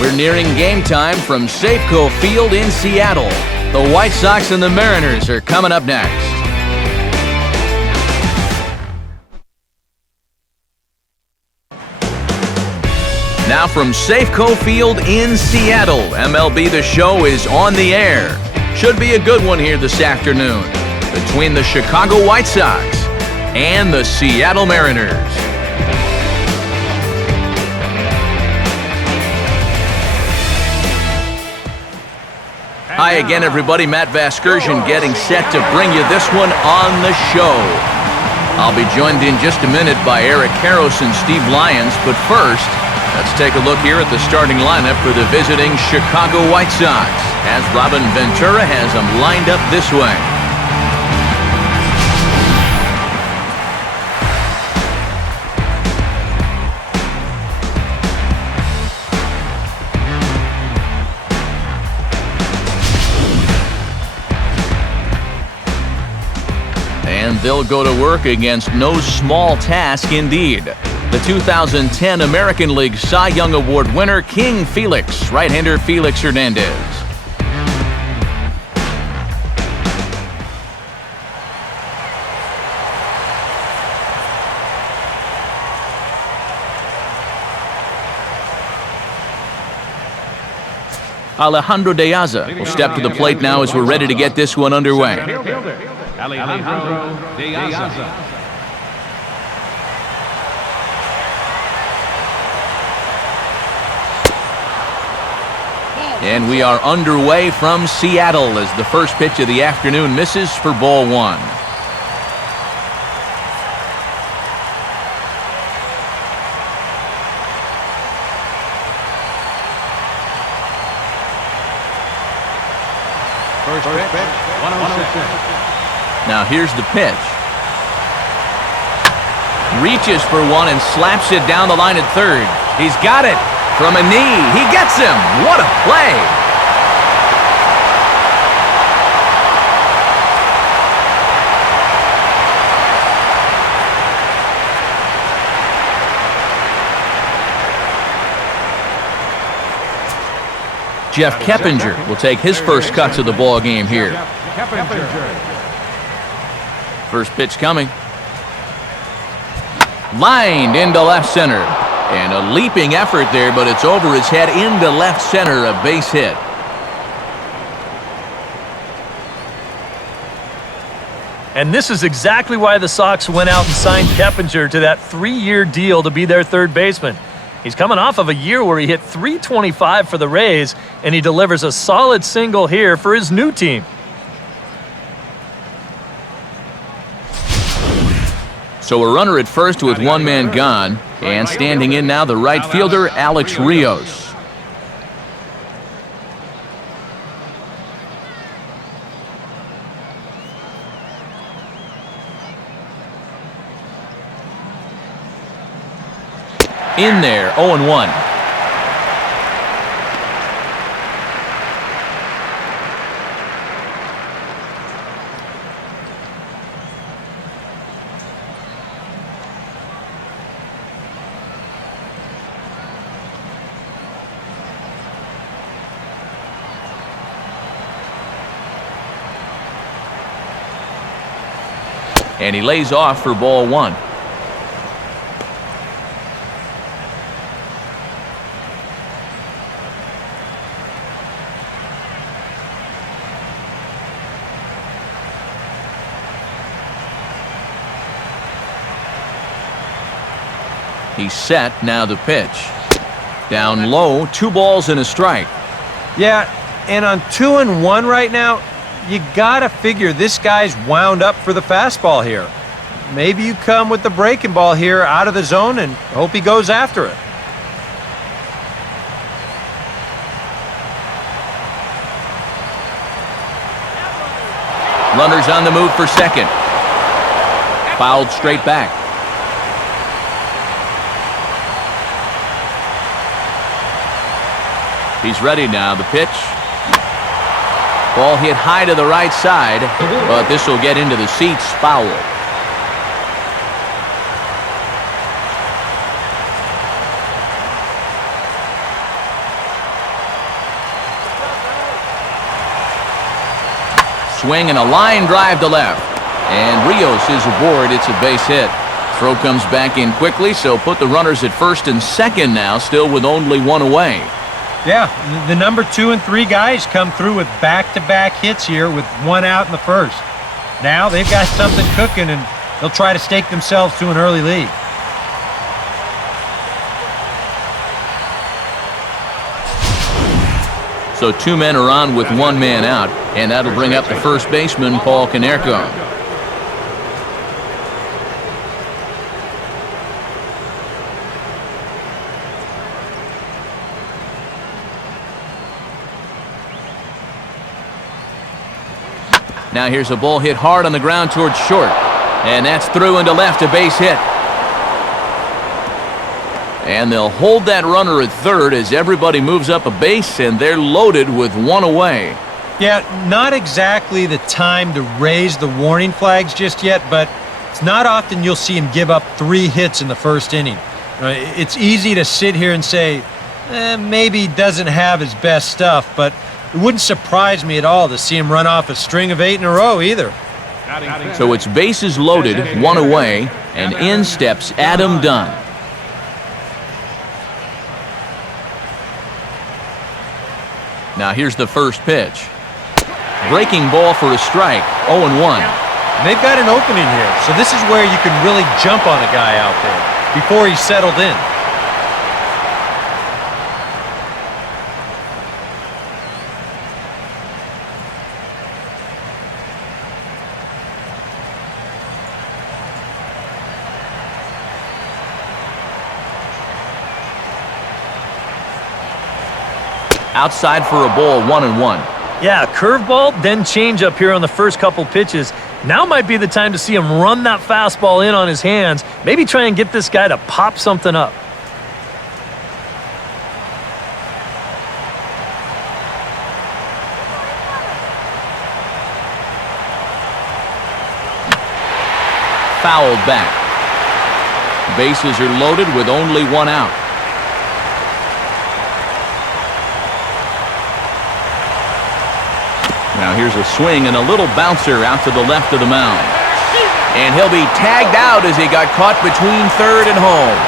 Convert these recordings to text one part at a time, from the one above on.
We're nearing game time from Safeco Field in Seattle. The White Sox and the Mariners are coming up next. Now from Safeco Field in Seattle, MLB The Show is on the air. Should be a good one here this afternoon between the Chicago White Sox and the Seattle Mariners. Hi again, everybody. Matt Vasgersian getting set to bring you this one on the show. I'll be joined in just a minute by Eric Karros and Steve Lyons, but first, let's take a look here at the starting lineup for the visiting Chicago White Sox, as Robin Ventura has them lined up this way. And they'll go to work against no small task indeed. The 2010 American League Cy Young Award winner, King Felix, right-hander Felix Hernandez. Alejandro De Aza will step to the plate now as we're ready to get this one underway. Alejandro De Aza. And we are underway from Seattle as the first pitch of the afternoon misses for ball one. First pitch, 106. Now here's the pitch. Reaches for one and slaps it down the line at third. He's got it. From a knee, he gets him. What a play. Jeff Keppinger will take his first cut to the ball game here. First pitch coming. Lined into left center. And a leaping effort there, but it's over his head into left center, a base hit. And this is exactly why the Sox went out and signed Keppinger to that 3-year deal to be their third baseman. He's coming off of a year where he hit .325 for the Rays, and he delivers a solid single here for his new team. So a runner at first with one man gone, and standing in now the right fielder, Alex Rios. In there, 0-1. And he lays off for ball one. He's set, now the pitch. Down low, 2 balls and a strike. Yeah, and on 2-1 right now, you gotta figure this guy's wound up for the fastball here. Maybe you come with the breaking ball here out of the zone and hope he goes after it. Runners on the move for second. Fouled straight back. He's ready now. The pitch. Ball hit high to the right side, but this will get into the seats. Foul. Swing and a line drive to left. And Rios is aboard. It's a base hit. Throw comes back in quickly, so put the runners at first and second now, still with only one away. Yeah, the number 2 and 3 guys come through with back-to-back hits here with one out in the first. Now they've got something cooking, and they'll try to stake themselves to an early lead. So 2 men are on with 1 man out, and that'll bring up the first baseman, Paul Konerko. Now here's a ball hit hard on the ground towards short. And that's through into left, a base hit. And they'll hold that runner at third as everybody moves up a base, and they're loaded with 1 away. Yeah, not exactly the time to raise the warning flags just yet, but it's not often you'll see him give up 3 hits in the first inning. It's easy to sit here and say, maybe he doesn't have his best stuff, but it wouldn't surprise me at all to see him run off a string of 8 in a row either. So it's bases loaded, 1 away, and in steps Adam Dunn. Now here's the first pitch. Breaking ball for a strike, 0-1. They've got an opening here, so this is where you can really jump on a guy out there before he's settled in. Outside for a ball, 1-1. Yeah, curveball, then changeup here on the first couple pitches. Now might be the time to see him run that fastball in on his hands. Maybe try and get this guy to pop something up. Fouled back. Bases are loaded with only 1 out. Now here's a swing and a little bouncer out to the left of the mound. And he'll be tagged out as he got caught between third and home.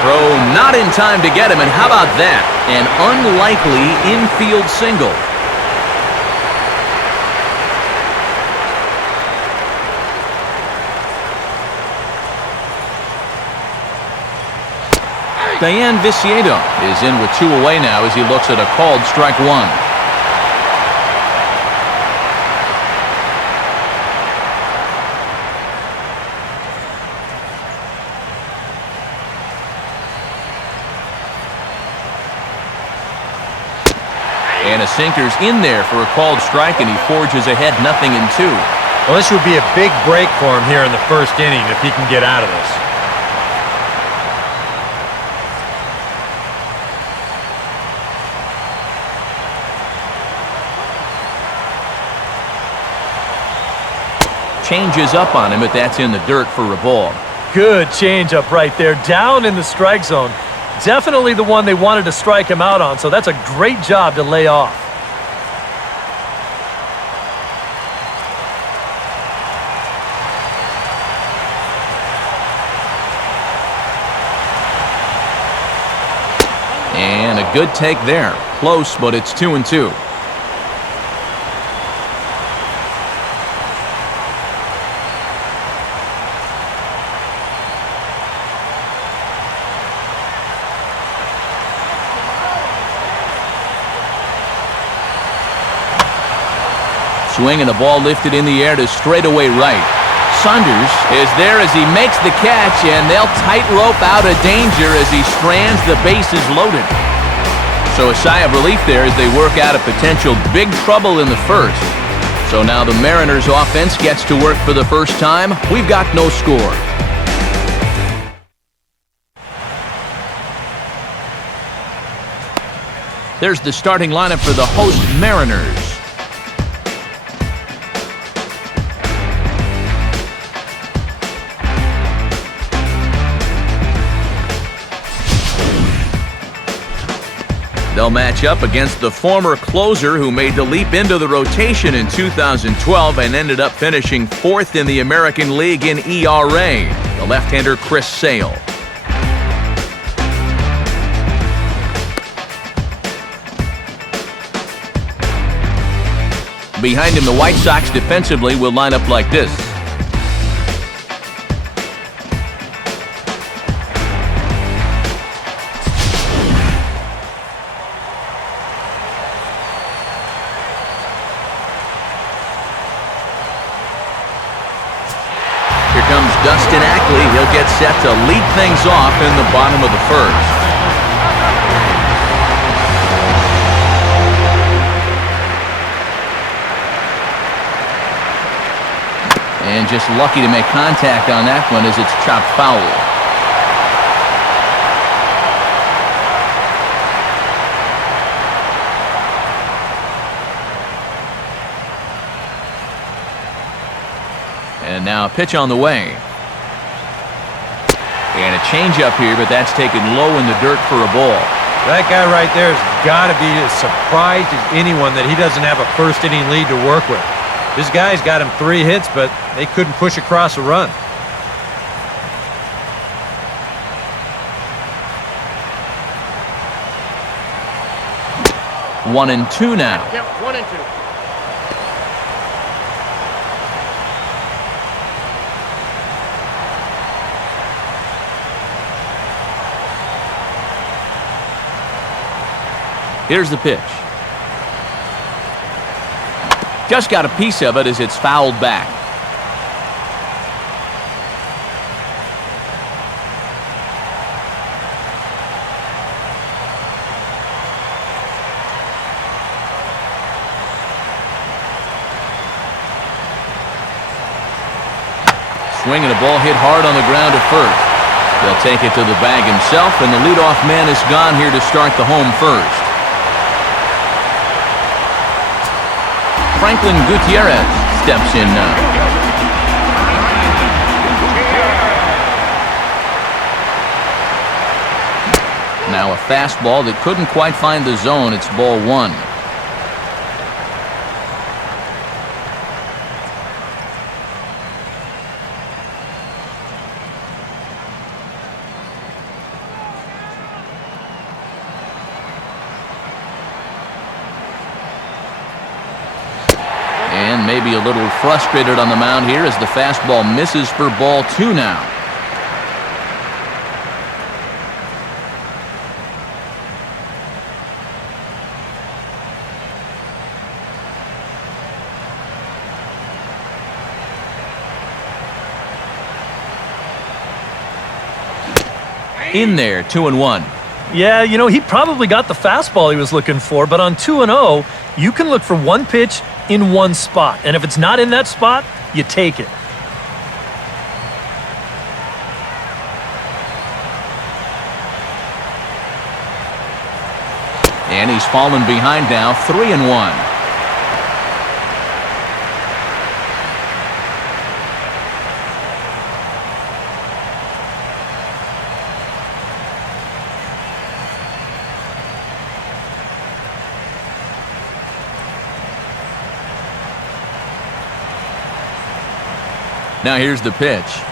Throw not in time to get him, and how about that? An unlikely infield single. Diane Viciedo is in with 2 away now as he looks at a called strike 1. And a sinker's in there for a called strike, and he forges ahead 0-2. Well, this would be a big break for him here in the first inning if he can get out of this. Changes up on him, but that's in the dirt for a ball. Good changeup right there, down in the strike zone. Definitely the one they wanted to strike him out on, so that's a great job to lay off. And a good take there. Close, but it's 2-2. Swing and a ball lifted in the air to straightaway right. Saunders is there as he makes the catch, and they'll tightrope out of danger as he strands the bases loaded. So a sigh of relief there as they work out a potential big trouble in the first. So now the Mariners offense gets to work for the first time. We've got no score. There's the starting lineup for the host Mariners. They'll match up against the former closer who made the leap into the rotation in 2012 and ended up finishing 4th in the American League in ERA, the left-hander Chris Sale. Behind him, the White Sox defensively will line up like this. Here comes Dustin Ackley. He'll get set to lead things off in the bottom of the first. And just lucky to make contact on that one as it's chopped foul. And now a pitch on the way. And a changeup here, but that's taken low in the dirt for a ball. That guy right there has got to be as surprised as anyone that he doesn't have a first-inning lead to work with. This guy's got him 3 hits, but they couldn't push across a run. One and two now. Yep, 1 and 2. Here's the pitch. Just got a piece of it as it's fouled back. Swinging a ball hit hard on the ground to first. They'll take it to the bag himself, and the leadoff man is gone here to start the home first. Franklin Gutierrez steps in now. Now a fastball that couldn't quite find the zone. It's ball 1. And maybe a little frustrated on the mound here as the fastball misses for ball 2 now. In there, 2-1. Yeah, you know, he probably got the fastball he was looking for, but on 2-0, you can look for one pitch in one spot. And if it's not in that spot, you take it. And he's fallen behind now, 3-1. Now here's the pitch.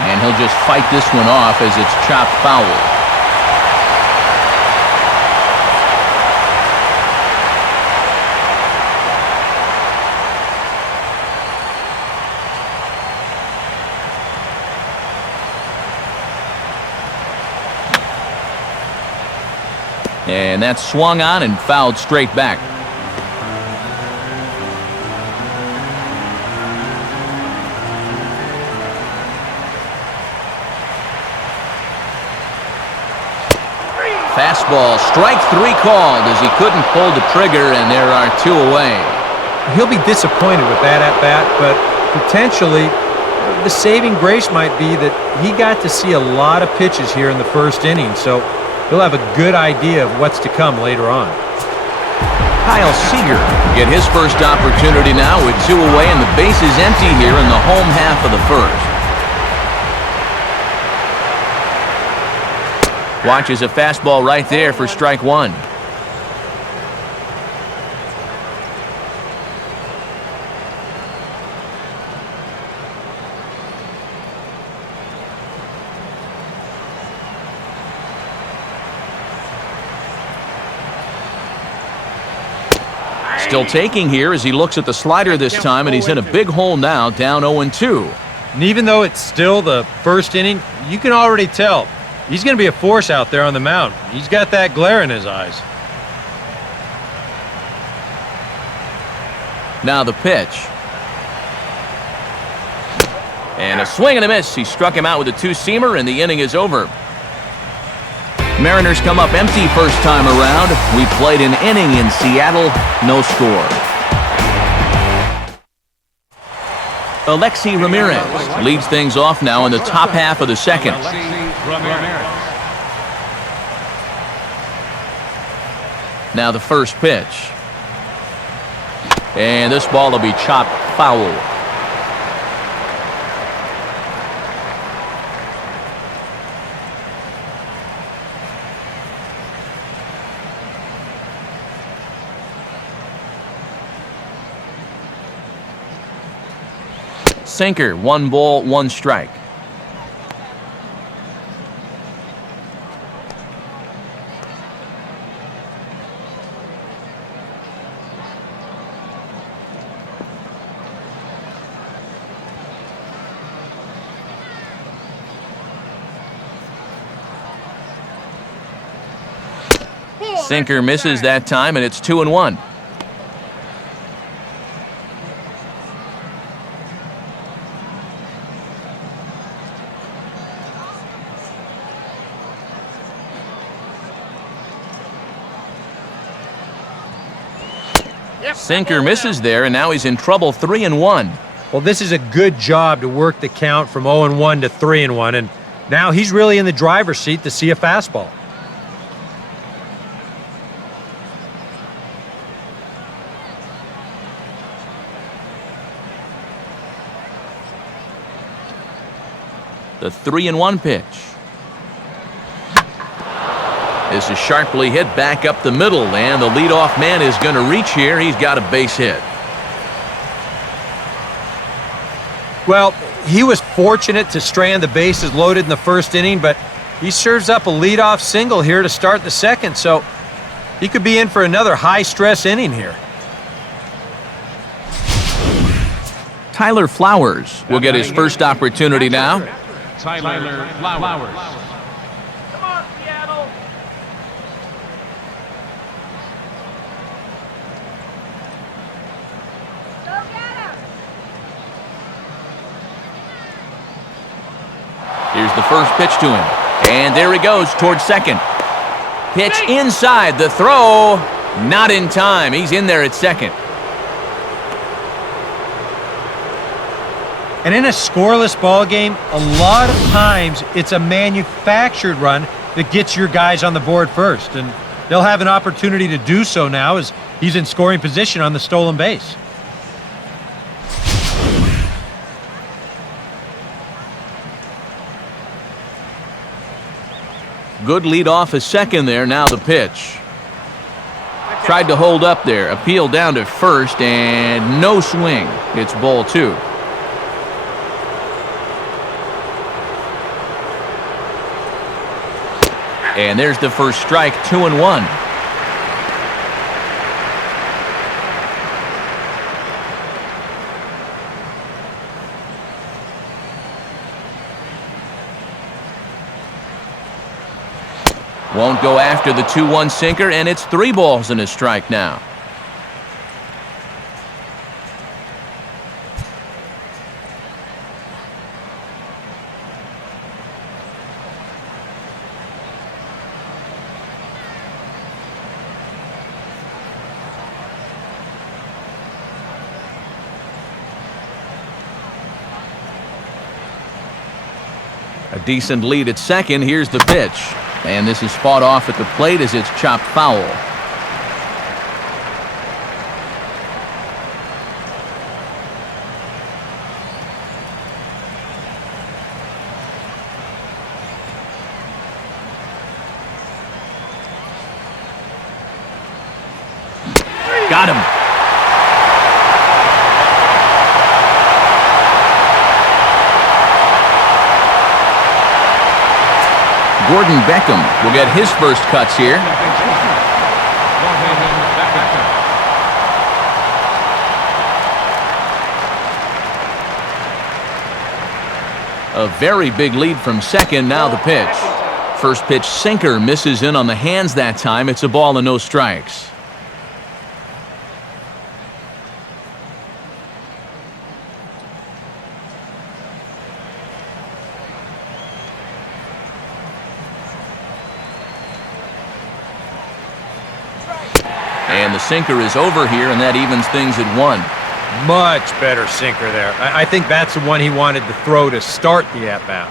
And he'll just fight this one off as it's chopped foul. And that's swung on and fouled straight back. Fastball, strike 3 called as he couldn't pull the trigger, and there are 2 away. He'll be disappointed with that at-bat, but potentially the saving grace might be that he got to see a lot of pitches here in the first inning, so he'll have a good idea of what's to come later on. Kyle Seager get his first opportunity now with 2 away, and the base is empty here in the home half of the first. Watches a fastball right there for strike one. Still taking here as he looks at the slider this time, and he's in a big hole now, down 0-2. And even though it's still the first inning, you can already tell he's going to be a force out there on the mound. He's got that glare in his eyes. Now the pitch. And a swing and a miss. He struck him out with a two-seamer, and the inning is over. Mariners come up empty first time around. We played an inning in Seattle, no score. Alexi Ramirez leads things off now in the top half of the second. Now the first pitch. And this ball will be chopped foul. Sinker, 1 ball, 1 strike. Sinker misses that time, and it's 2-1. Sinker misses there, and now he's in trouble, 3-1. Well, this is a good job to work the count from 0-1 to 3-1, and now he's really in the driver's seat to see a fastball. The 3-1 pitch. This is sharply hit back up the middle, and the leadoff man is going to reach here. He's got a base hit. Well, he was fortunate to strand the bases loaded in the first inning, but he serves up a leadoff single here to start the second, so he could be in for another high-stress inning here. Tyler Flowers will get his first opportunity now. Tyler Flowers. Come on, Seattle. Here's the first pitch to him. And there he goes towards second. Pitch inside. The throw, not in time. He's in there at second. And in a scoreless ball game, a lot of times it's a manufactured run that gets your guys on the board first. And they'll have an opportunity to do so now as he's in scoring position on the stolen base. Good lead off a second there. Now the pitch. Tried to hold up there. Appeal down to first, and no swing. It's ball 2. And there's the first strike, 2-1. Won't go after the 2-1 sinker, and it's 3 balls and a strike now. A decent lead at second. Here's the pitch. And this is fought off at the plate as it's chopped foul. Gordon Beckham will get his first cuts here. A very big lead from second. Now the pitch. First pitch sinker misses in on the hands that time. It's a ball and no strikes. And the sinker is over here, and that evens things at 1. Much better sinker there. I think that's the one he wanted to throw to start the at-bat.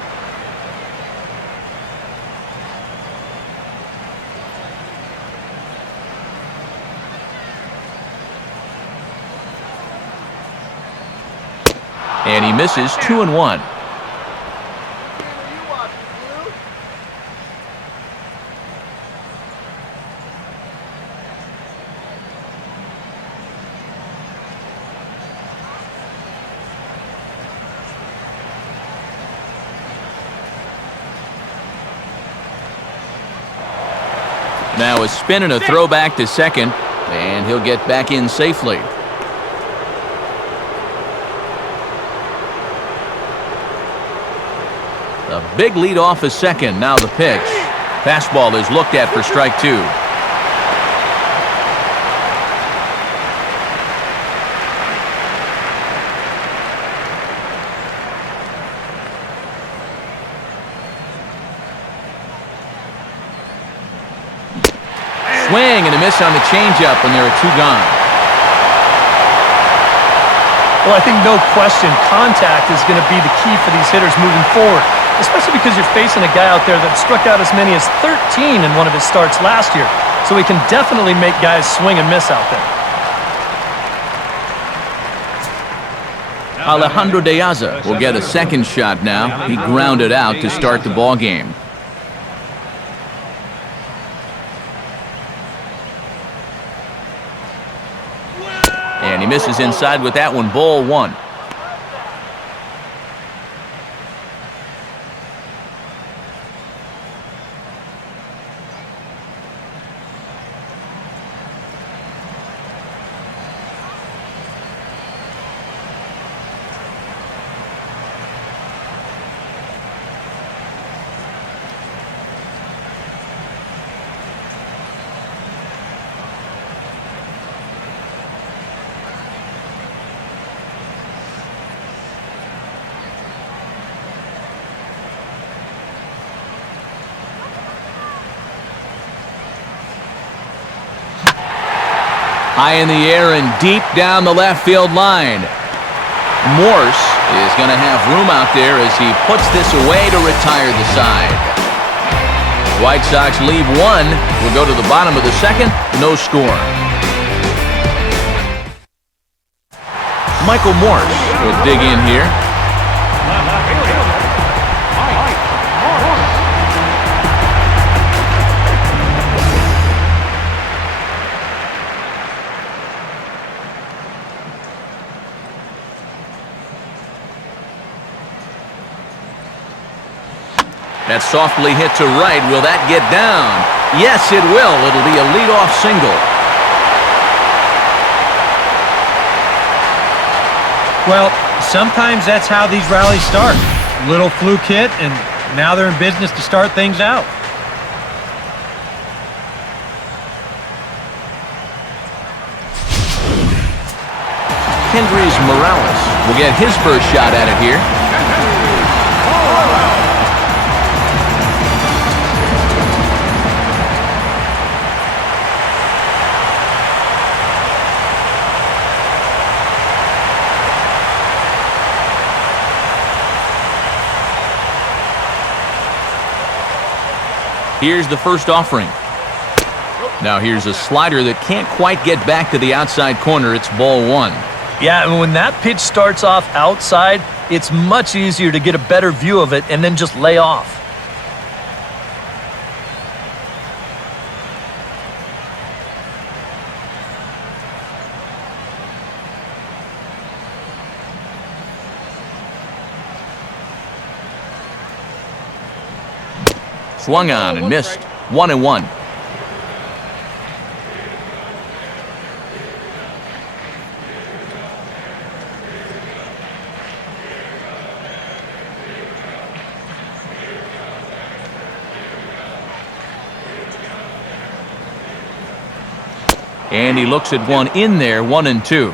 And he misses 2-1. Now a spin and a throw back to second, and he'll get back in safely. A big lead off a second. Now the pitch. Fastball is looked at for strike 2. Swing and a miss on the changeup, and there are 2 gone. Well, I think no question contact is going to be the key for these hitters moving forward, especially because you're facing a guy out there that struck out as many as 13 in one of his starts last year. So he can definitely make guys swing and miss out there. Alejandro De Aza will get a second shot now. He grounded out to start the ball game. And he misses inside with that one. Ball 1. High in the air and deep down the left field line. Morse is going to have room out there as he puts this away to retire the side. White Sox leave 1. We'll go to the bottom of the second. No score. Michael Morse will dig in here. That's softly hit to right. Will that get down? Yes, it will. It'll be a leadoff single. Well, sometimes that's how these rallies start. Little fluke hit, and now they're in business to start things out. Kendrys Morales will get his first shot at it here. Here's the first offering. Now here's a slider that can't quite get back to the outside corner. It's ball 1. Yeah, and when that pitch starts off outside, it's much easier to get a better view of it and then just lay off. Swung on and missed. 1-1. And he looks at one in there, 1-2.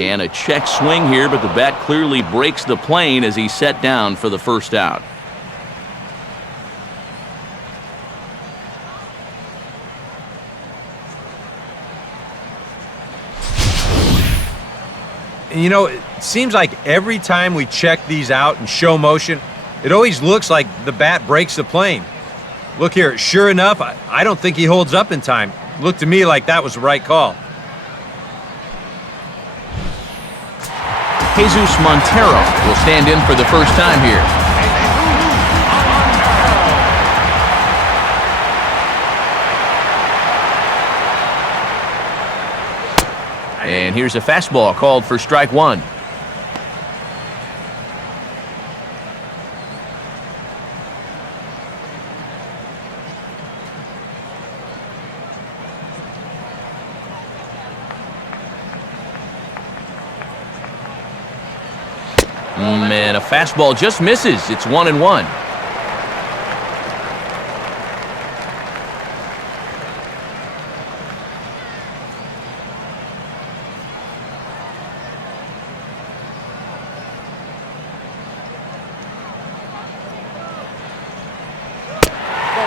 And a check swing here, but the bat clearly breaks the plane as he's set down for the first out. You know, it seems like every time we check these out and show motion, it always looks like the bat breaks the plane. Look here, sure enough, I don't think he holds up in time. Looked to me like that was the right call. Jesus Montero will stand in for the first time here. And here's a fastball called for strike one. And a fastball just misses. It's 1-1.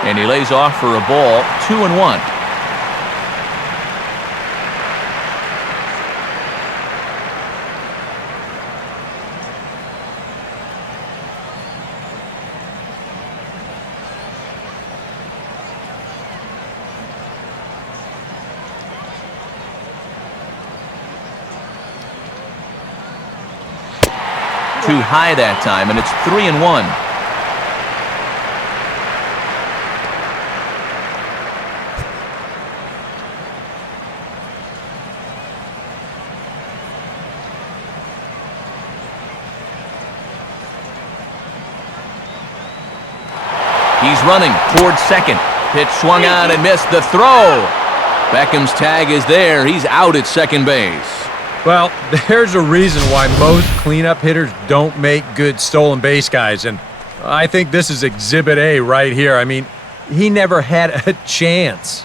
And he lays off for a ball, 2-1. Too high that time, and it's 3-1. He's running towards second. Pitch swung on and missed. The throw. Beckham's tag is there. He's out at second base. Well, there's a reason why most cleanup hitters don't make good stolen base guys, and I think this is Exhibit A right here. I mean, he never had a chance.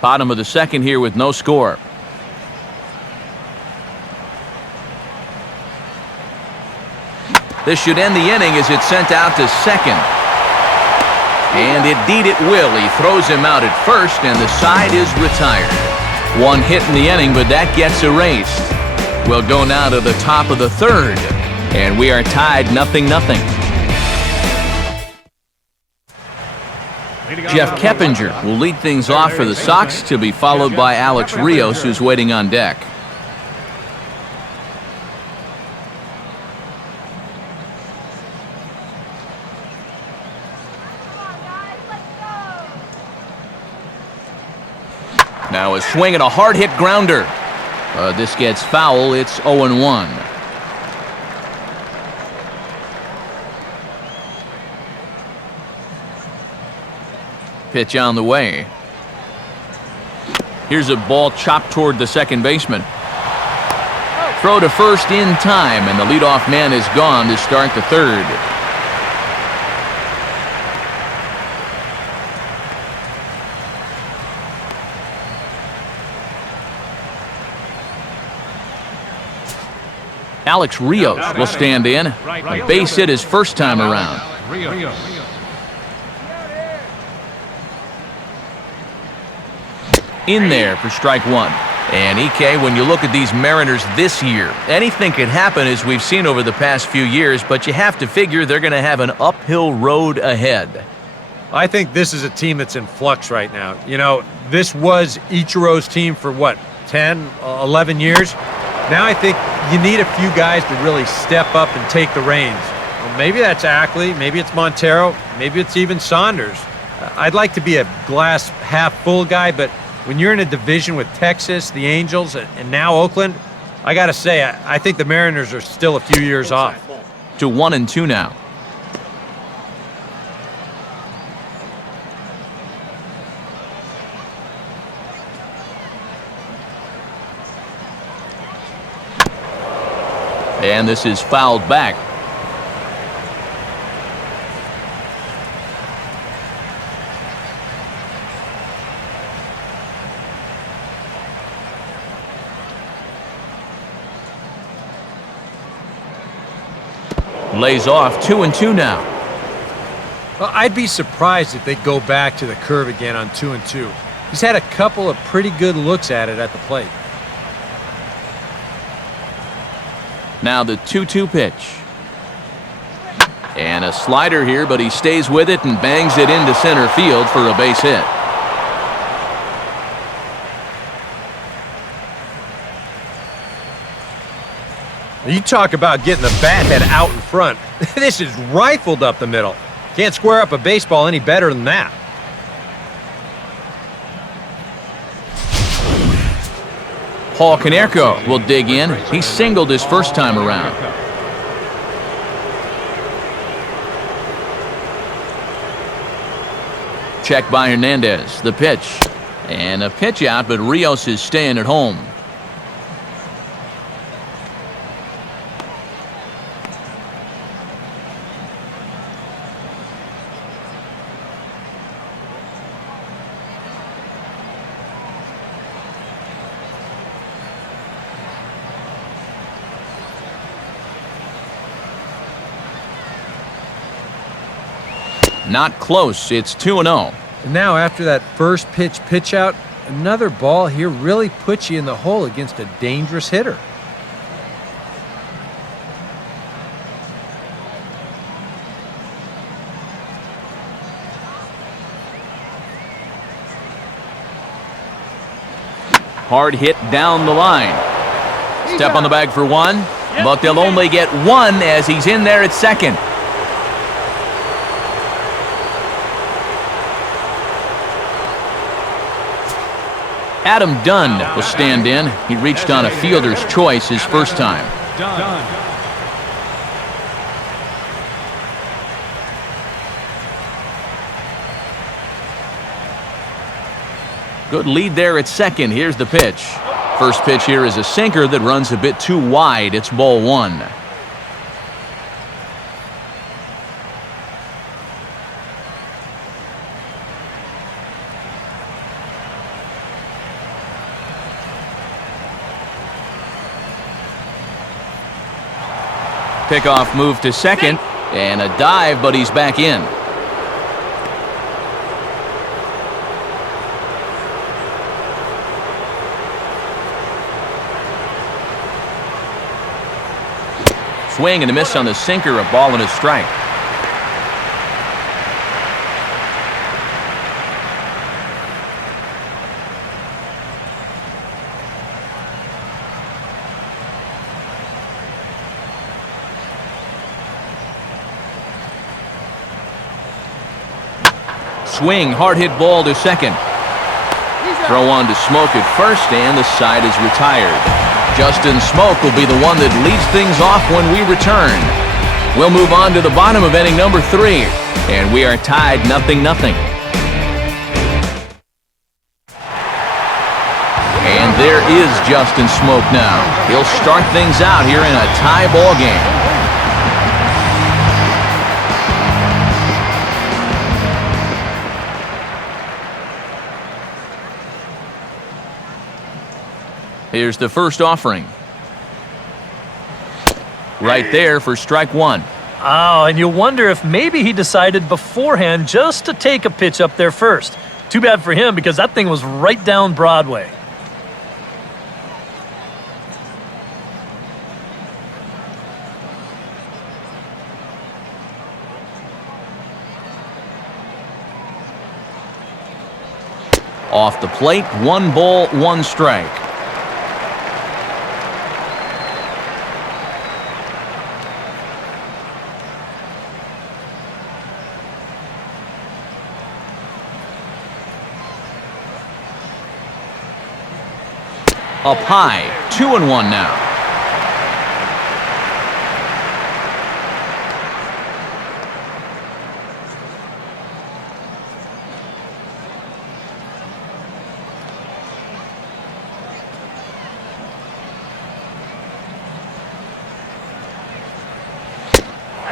Bottom of the second here with no score. This should end the inning as it's sent out to second. And indeed it will. He throws him out at first, and the side is retired. One hit in the inning, but that gets erased. We'll go now to the top of the third, and we are tied 0-0. Jeff Keppinger will lead things off for the Sox, to be followed by Alex Rios, who's waiting on deck. Now a swing and a hard-hit grounder. This gets foul. It's 0-1. Pitch on the way. Here's a ball chopped toward the second baseman. Throw to first in time, and the leadoff man is gone to start the third. Alex Rios will stand in. A base hit his first time around. In there for strike one. And EK, when you look at these Mariners this year, anything could happen as we've seen over the past few years, but you have to figure they're going to have an uphill road ahead. I think this is a team that's in flux right now. You know, this was Ichiro's team for what, 10, 11 years? Now I think you need a few guys to really step up and take the reins. Well, maybe that's Ackley, maybe it's Montero, maybe it's even Saunders. I'd like to be a glass half full guy, but when you're in a division with Texas, the Angels, and now Oakland, I got to say, I think the Mariners are still a few years off. To 1-2 now. And this is fouled back. Lays off. 2-2 now. Well, I'd be surprised if they go back to the curve again on 2-2. He's had a couple of pretty good looks at it at the plate. Now the 2-2 pitch. And a slider here, but he stays with it and bangs it into center field for a base hit. You talk about getting the bat head out in front. This is rifled up the middle. Can't square up a baseball any better than that. Paul Konerko will dig in. He singled his first time around. Check by Hernandez. The pitch. And a pitch out, but Rios is staying at home. Not close. It's 2-0. And now after that first pitch out, another ball here really puts you in the hole against a dangerous hitter. Hard hit down the line. Step on the bag for one, but they'll only get one as he's in there at second. Adam Dunn will stand in. He reached on a fielder's choice his first time. Good lead there at second. Here's the pitch. First pitch here is a sinker that runs a bit too wide. It's ball one. Pickoff move to second, and a dive, but he's back in. Swing and a miss on the sinker, a ball and a strike. Swing, hard hit ball to second. Throw on to Smoke at first, and the side is retired. Justin Smoke will be the one that leads things off when we return. We'll move on to the bottom of inning number 3, and we are tied 0-0. And there is Justin Smoke now. He'll start things out here in a tie ball game. Here's the first offering. Right there for strike one. Oh, and you wonder if maybe he decided beforehand just to take a pitch up there first. Too bad for him because that thing was right down Broadway. Off the plate, 1 ball, 1 strike. Up high, 2-1 now.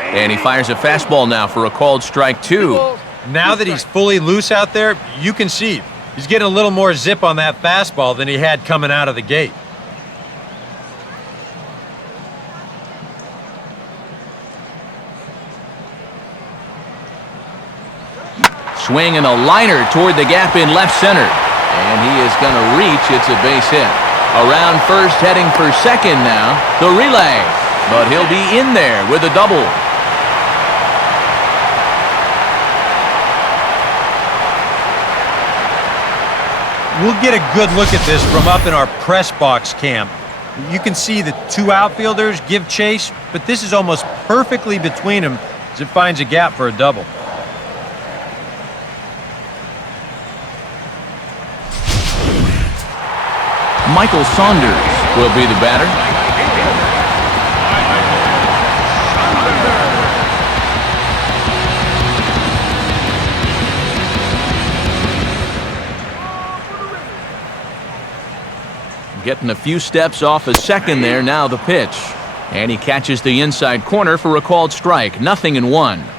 And he fires a fastball now for a called strike 2. Now that he's fully loose out there, you can see he's getting a little more zip on that fastball than he had coming out of the gate. Swing and a liner toward the gap in left center. And he is going to reach. It's a base hit. Around first, heading for second now. The relay. But he'll be in there with a double. We'll get a good look at this from up in our press box camp. You can see the 2 outfielders give chase, but this is almost perfectly between them as it finds a gap for a double. Michael Saunders will be the batter. Getting a few steps off a second there. Now the pitch. And he catches the inside corner for a called strike. 0-1.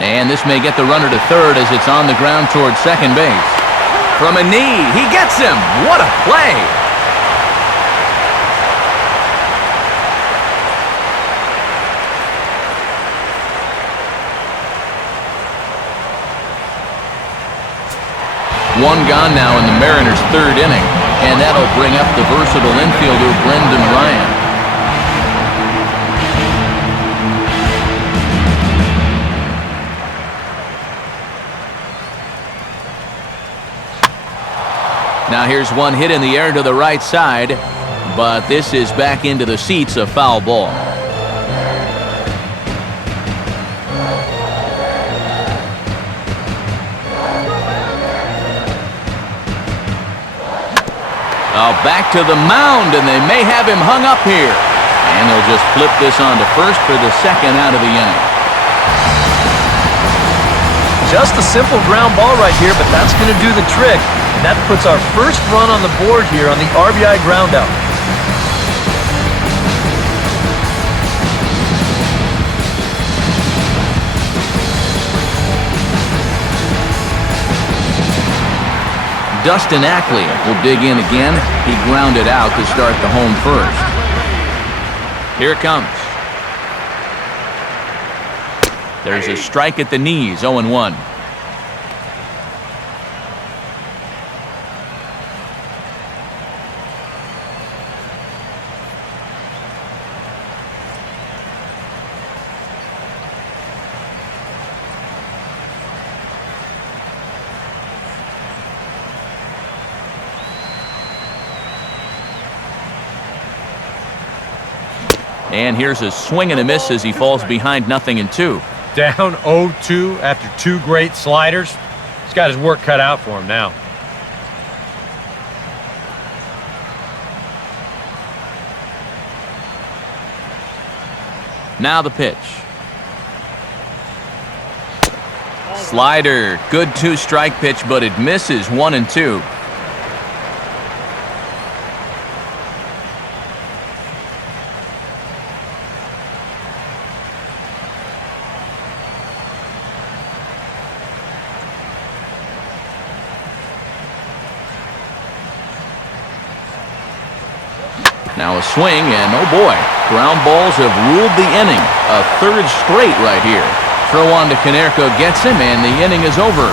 And this may get the runner to third as it's on the ground towards second base. From a knee, he gets him. What a play! One gone now in the Mariners' third inning, and that'll bring up the versatile infielder Brendan Ryan. Now here's one hit in the air to the right side, but this is back into the seats, a foul ball. Back to the mound, and they may have him hung up here. And they'll just flip this on to first for the second out of the inning. Just a simple ground ball right here, but that's going to do the trick. And that puts our first run on the board here on the RBI groundout. Dustin Ackley will dig in again. He grounded out to start the home first. Here it comes. There's a strike at the knees, 0-1. And here's a swing and a miss as he falls behind 0-2. Down 0-2 after 2 great sliders. He's got his work cut out for him now. Now the pitch. Slider. Good 2-strike pitch, but it misses. 1-2. Now a swing, and oh boy, Ground balls have ruled the inning. A third straight right here. Throw on to Konerko gets him, and the inning is over.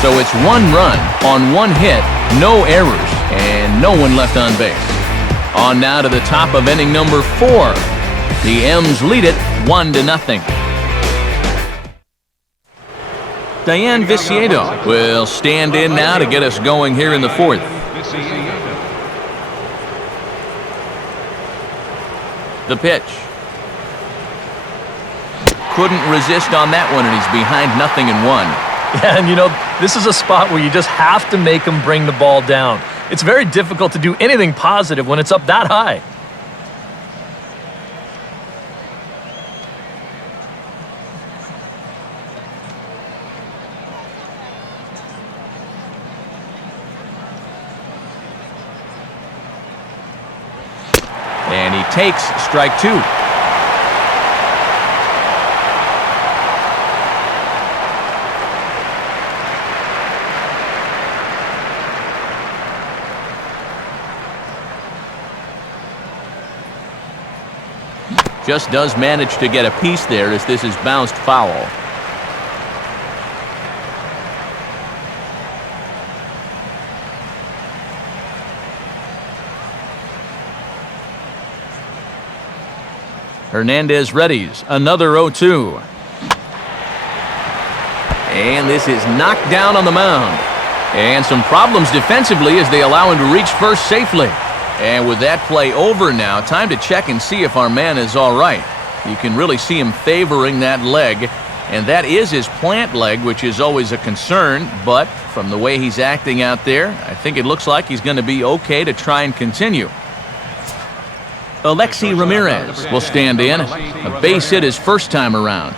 So it's 1 run on 1 hit, no errors, and no one left on base. On now to the top of inning number 4. The M's lead it 1-0. Diane Viciedo will stand in now to get us going here in the 4th. The pitch. Couldn't resist on that one, and he's behind 0-1. Yeah, and you know, this is a spot where you just have to make him bring the ball down. It's very difficult to do anything positive when it's up that high. And he takes strike 2. Just does manage to get a piece there as this is bounced foul. Hernandez readies another 0-2. And this is knocked down on the mound. And some problems defensively as they allow him to reach first safely. And with that play over now, time to check and see if our man is all right. You can really see him favoring that leg, and that is his plant leg, which is always a concern, but from the way he's acting out there, I think it looks like he's going to be okay to try and continue. Alexi Ramirez will stand in. A base hit his first time around.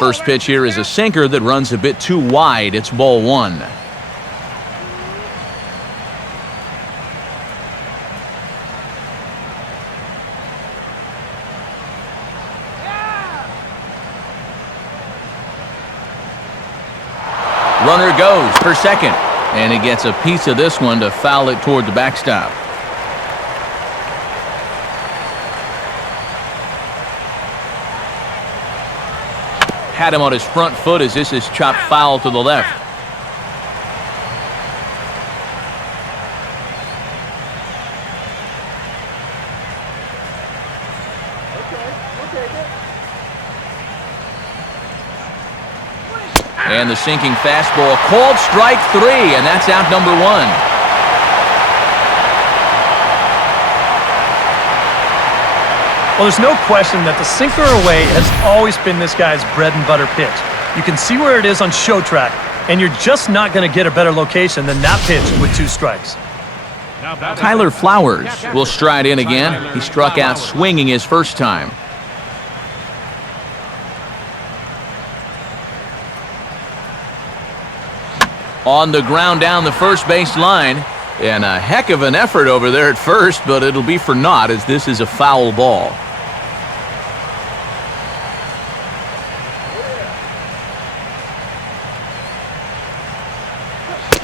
First pitch here is a sinker that runs a bit too wide. It's ball 1. Runner goes for second, and he gets a piece of this one to foul it toward the backstop. Had him on his front foot as this is chopped foul to the left. And the sinking fastball called strike 3, and that's out number 1. Well, there's no question that the sinker away has always been this guy's bread and butter pitch. You can see where it is on show track, and you're just not going to get a better location than that pitch with 2 strikes. Tyler Flowers will stride in again. He struck out swinging his first time. On the ground down the first base line, and a heck of an effort over there at first, but it'll be for naught as this is a foul ball.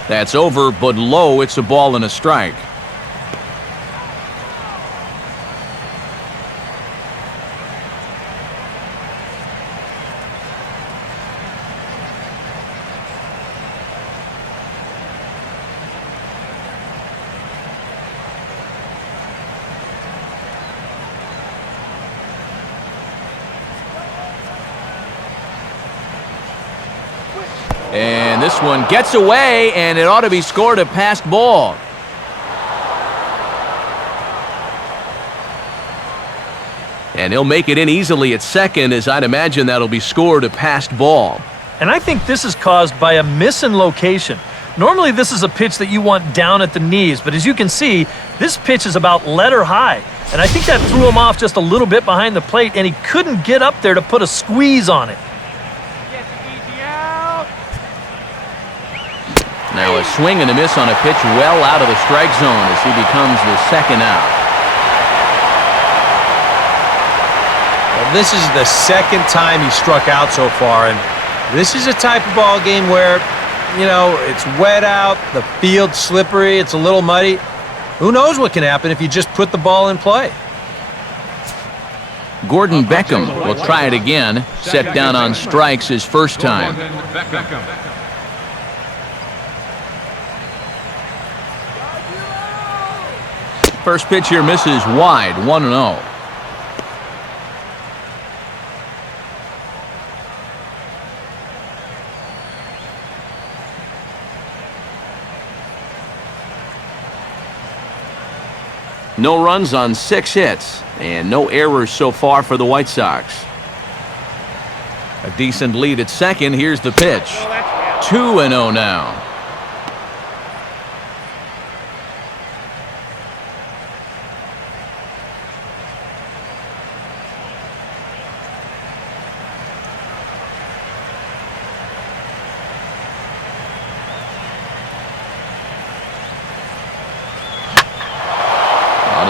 That's over, but low. It's a ball and a strike. And this one gets away, and it ought to be scored a passed ball. And he'll make it in easily at second, as I'd imagine that'll be scored a passed ball. And I think this is caused by a miss in location. Normally this is a pitch that you want down at the knees, but as you can see, this pitch is about letter high. And I think that threw him off just a little bit behind the plate, and he couldn't get up there to put a squeeze on it. Now a swing and a miss on a pitch well out of the strike zone as he becomes the second out. Well, this is the second time he struck out so far, and this is a type of ball game where you know, it's wet out, the field's slippery, it's a little muddy. Who knows what can happen if you just put the ball in play? Gordon Beckham will try it again. Set down on strikes his first time. First pitch here misses wide, 1-0. No runs on 6 hits, and no errors so far for the White Sox. A decent lead at second. Here's the pitch. 2-0 now.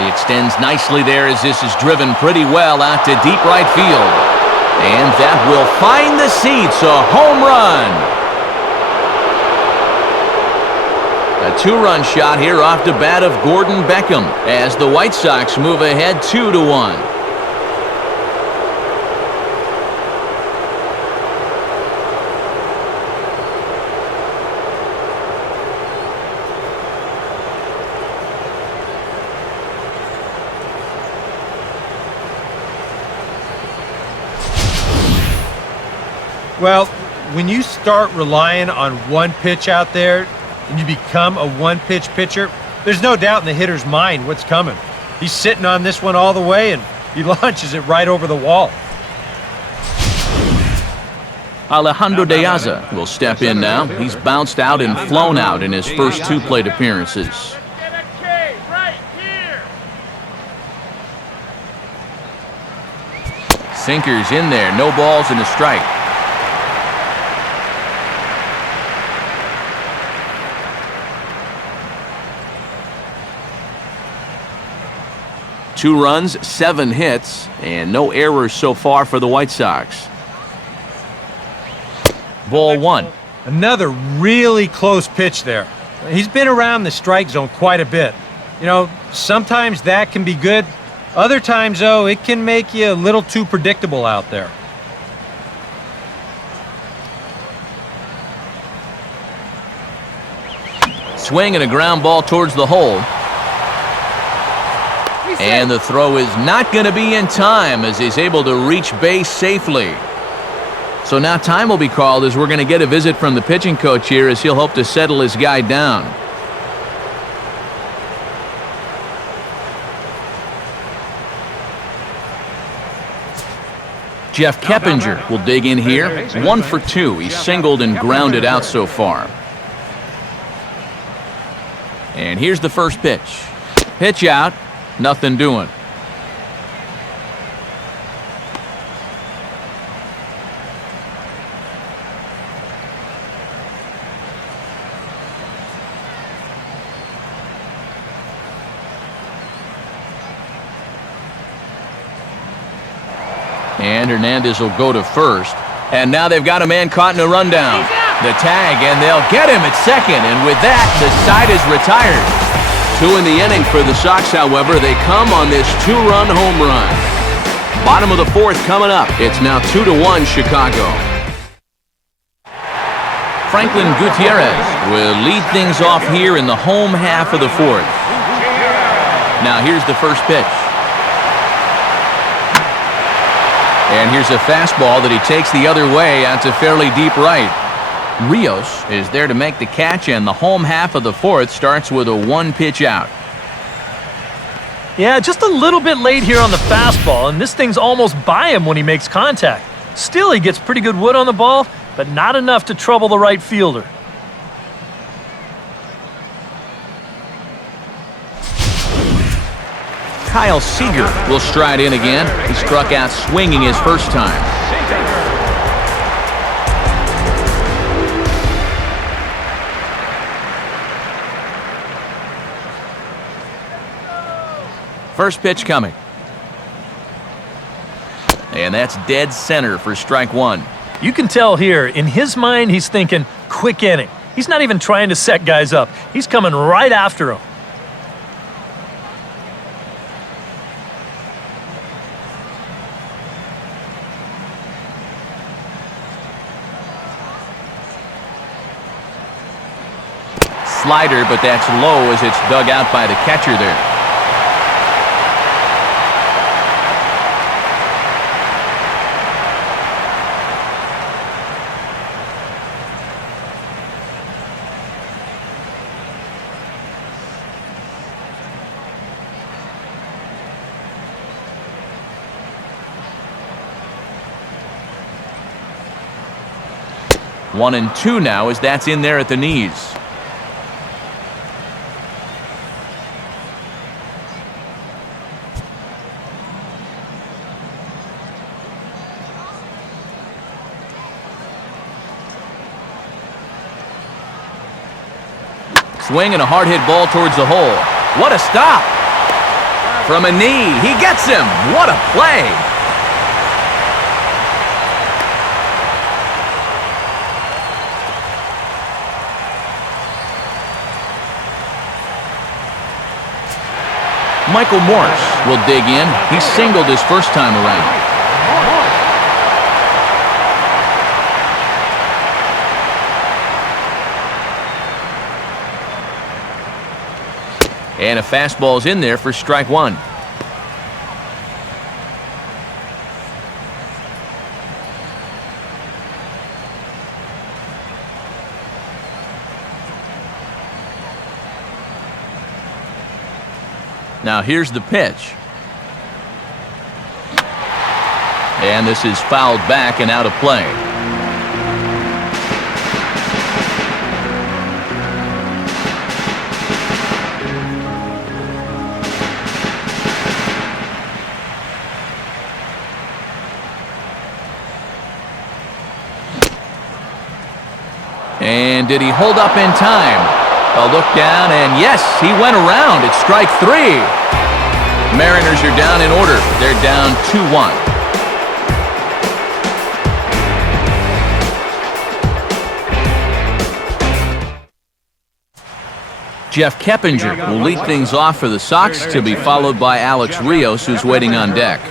Extends nicely there as this is driven pretty well out to deep right field. And that will find the seats, a home run. A 2-run shot here off the bat of Gordon Beckham as the White Sox move ahead 2-1. Well, when you start relying on one pitch out there and you become a one-pitch pitcher, there's no doubt in the hitter's mind what's coming. He's sitting on this one all the way, and he launches it right over the wall. Alejandro De Aza will step in now. He's bounced out and flown out in his first 2 plate appearances. Sinker's in there, no balls and a strike. Two runs, 7 hits, and no errors so far for the White Sox. Ball 1. Another really close pitch there. He's been around the strike zone quite a bit. You know, sometimes that can be good. Other times, though, it can make you a little too predictable out there. Swing and a ground ball towards the hole. And the throw is not going to be in time as he's able to reach base safely. So now time will be called as we're going to get a visit from the pitching coach here as he'll hope to settle his guy down. Jeff Keppinger will dig in here. 1 for 2. He's singled and grounded out so far. And here's the first pitch. Pitch out. Nothing doing. And Hernandez will go to first. And now they've got a man caught in a rundown. The tag, and they'll get him at second. And with that, the side is retired. 2 in the inning for the Sox, however. They come on this 2-run home run. Bottom of the 4th coming up. It's now 2-1 Chicago. Franklin Gutierrez will lead things off here in the home half of the 4th. Now here's the first pitch. And here's a fastball that he takes the other way out to fairly deep right. Rios is there to make the catch, and the home half of the 4th starts with a 1-pitch out. Yeah, just a little bit late here on the fastball, and this thing's almost by him when he makes contact. Still, he gets pretty good wood on the ball, but not enough to trouble the right fielder. Kyle Seager will stride in again. He struck out swinging his first time. First pitch coming. And that's dead center for strike 1. You can tell here, in his mind, he's thinking, quick inning. He's not even trying to set guys up. He's coming right after them. Slider, but that's low as it's dug out by the catcher there. One and two now as that's in there at the knees. Swing and a hard hit ball towards the hole. What a stop! From a knee, he gets him! What a play! Michael Morse will dig in. He singled his first time around. And a fastball's in there for strike one. Now here's the pitch. And this is fouled back and out of play. And did he hold up in time? A look down, and yes, he went around. It's strike three. Mariners are down in order. They're down 2-1. Jeff Keppinger will lead things off for the Sox, to be followed by Alex Rios, who's waiting on deck.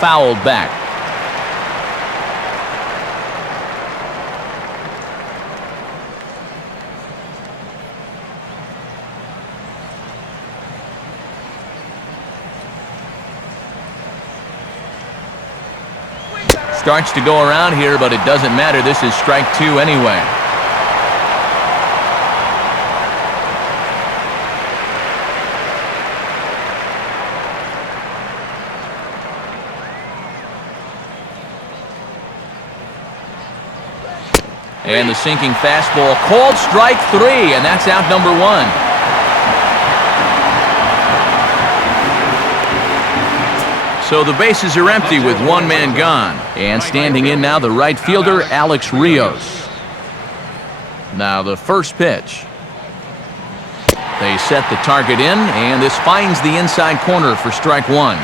Fouled back. Starts to go around here, but it doesn't matter. This is strike two anyway. And the sinking fastball called strike three, and that's out number one. So the bases are empty with one man gone. And standing in now, the right fielder, Alex Rios. Now the first pitch. They set the target in, and this finds the inside corner for strike one.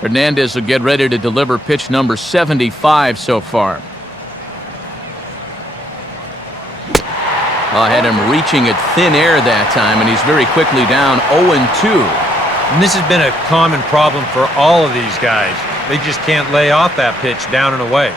Hernandez will get ready to deliver pitch number 75 so far. I had him reaching at thin air that time, and he's very quickly down 0-2. And this has been a common problem for all of these guys. They just can't lay off that pitch down and away.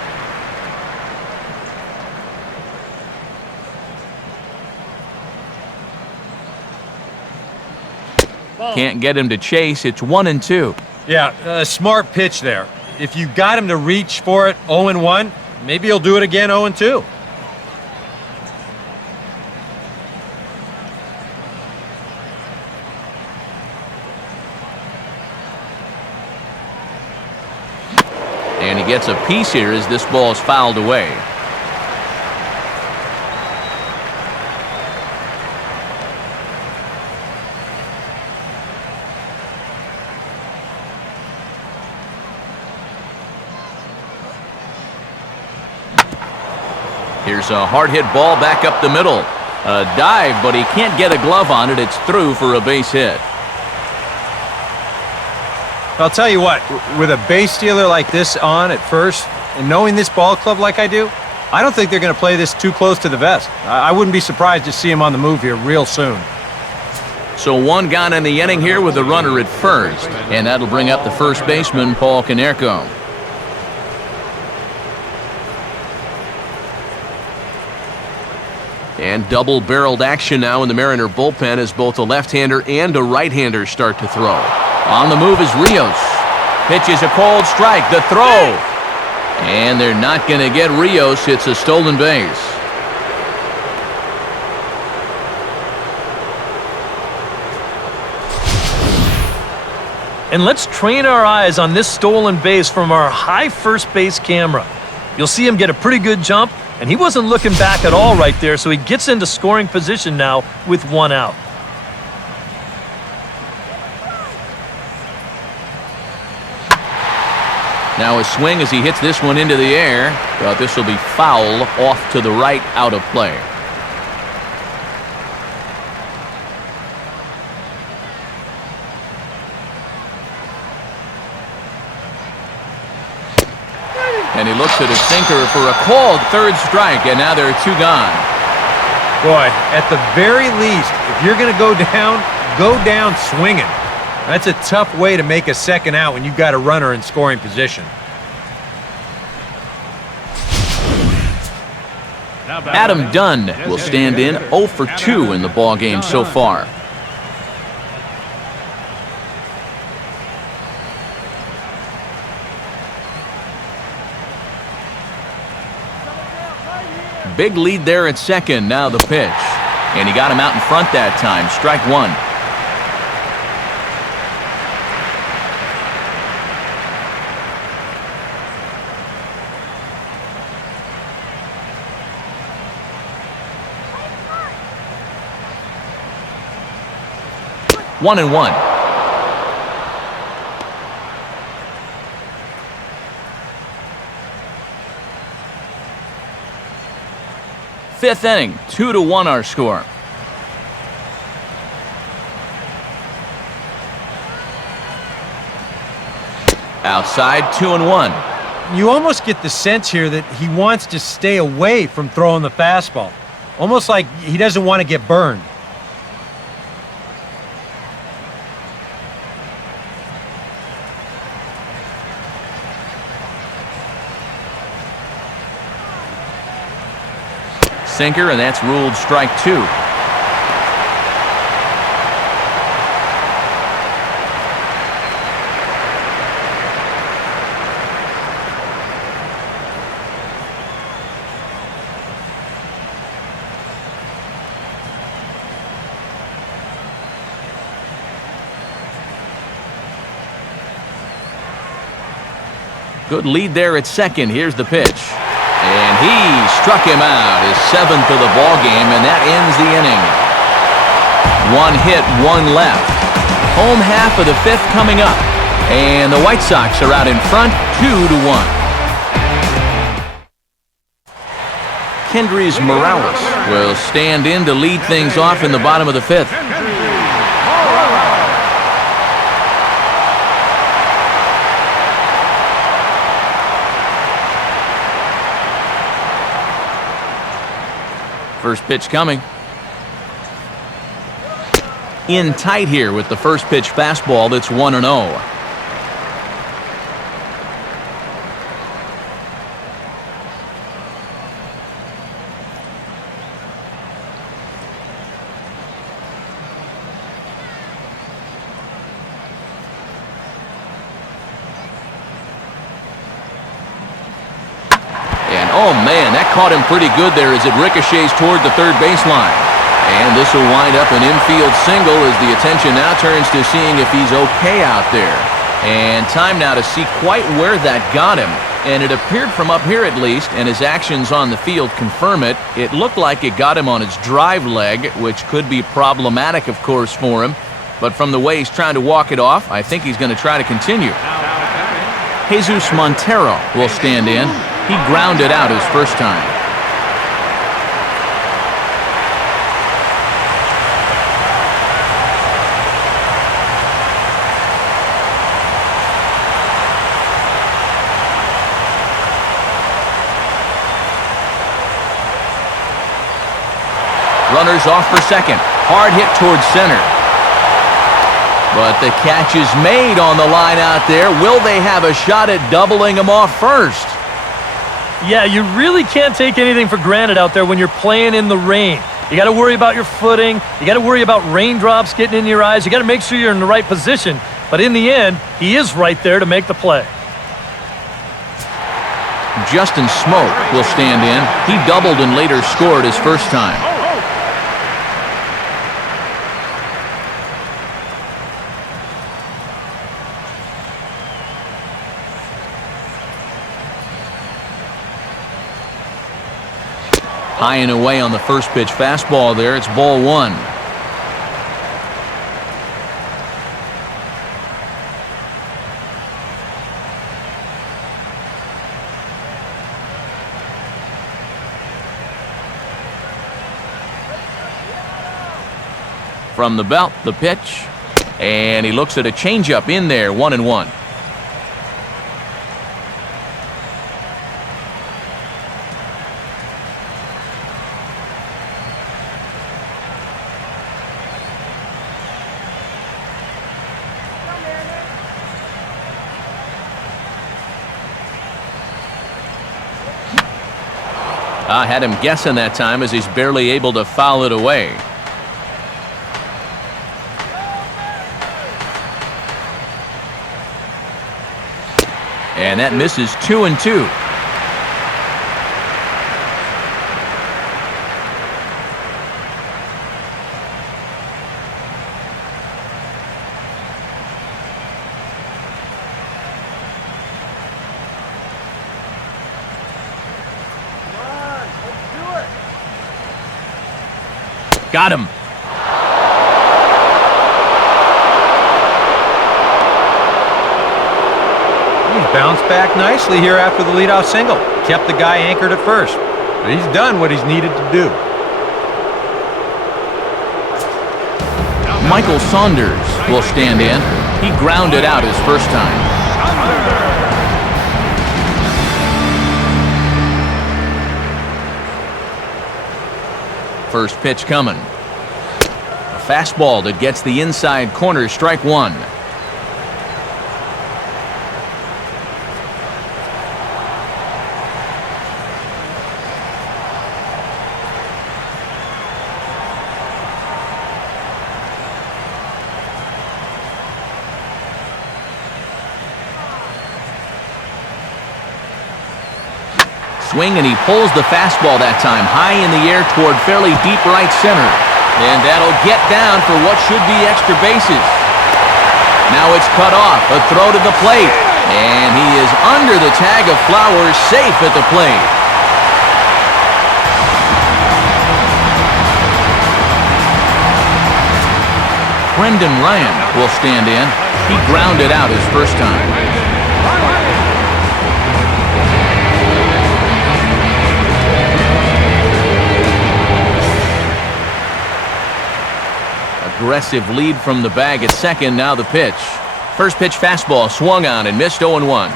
Can't get him to chase. It's 1-2. Yeah, a smart pitch there. If you got him to reach for it 0-1, maybe he'll do it again 0-2. And he gets a piece here as this ball is fouled away. Here's a hard-hit ball back up the middle. A dive, but he can't get a glove on it. It's through for a base hit. I'll tell you what, with a base stealer like this on at first, and knowing this ball club like I do, I don't think they're going to play this too close to the vest. I wouldn't be surprised to see him on the move here real soon. So one gone in the inning here with a runner at first, and that'll bring up the first baseman, Paul Konerko. And double-barreled action now in the Mariner bullpen as both a left-hander and a right-hander start to throw. On the move is Rios. Pitch is a cold strike. The throw. And they're not going to get Rios. It's a stolen base. And let's train our eyes on this stolen base from our high first base camera. You'll see him get a pretty good jump, and he wasn't looking back at all right there, so he gets into scoring position now with one out. Now a swing as he hits this one into the air, but this will be foul off to the right, out of play. And he looks at a sinker for a called third strike, and now there are two gone. Boy, at the very least, if you're going to go down swinging. That's a tough way to make a second out when you've got a runner in scoring position. Adam Dunn will stand in 0 for 2 in the ballgame so far. Big lead there at second. Now the pitch. And he got him out in front that time. Strike one. One and one. Fifth inning, 2-1 our score. Outside, 2-1. You almost get the sense here that he wants to stay away from throwing the fastball. Almost like he doesn't want to get burned. Sinker, and that's ruled strike two. Good lead there at second. Here's the pitch. And he struck him out, his seventh of the ball game, and that ends the inning. One hit, one left. Home half of the fifth coming up, and the White Sox are out in front, 2-1. Kendrys Morales will stand in to lead things off in the bottom of the fifth. First pitch coming. In tight here with the first pitch fastball that's 1-0. Oh, man, that caught him pretty good there as it ricochets toward the third baseline. And this will wind up an infield single as the attention now turns to seeing if he's okay out there. And time now to see quite where that got him. And it appeared from up here at least, and his actions on the field confirm it, it looked like it got him on his drive leg, which could be problematic, of course, for him. But from the way he's trying to walk it off, I think he's going to try to continue. Jesus Montero will stand in. He grounded out his first time. Runners off for second. Hard hit towards center. But the catch is made on the line out there. Will they have a shot at doubling him off first? Yeah, you really can't take anything for granted out there when you're playing in the rain. You got to worry about your footing. You got to worry about raindrops getting in your eyes. You got to make sure you're in the right position. But in the end, he is right there to make the play. Justin Smoke will stand in. He doubled and later scored his first time. High and away on the first pitch fastball there. It's ball one. From the belt, the pitch. And he looks at a changeup in there, 1-1. I had him guessing that time as he's barely able to foul it away. And that misses 2-2. Got him. He's bounced back nicely here after the leadoff single. Kept the guy anchored at first. But he's done what he's needed to do. Michael Saunders will stand in. He grounded out his first time. First pitch coming. A fastball that gets the inside corner, strike one. Swing, and he pulls the fastball that time high in the air toward fairly deep right center. And that'll get down for what should be extra bases. Now it's cut off. A throw to the plate. And he is under the tag of Flowers, safe at the plate. Brendan Ryan will stand in. He grounded out his first time. Aggressive lead from the bag at second. Now the pitch. First pitch fastball swung on and missed 0-1.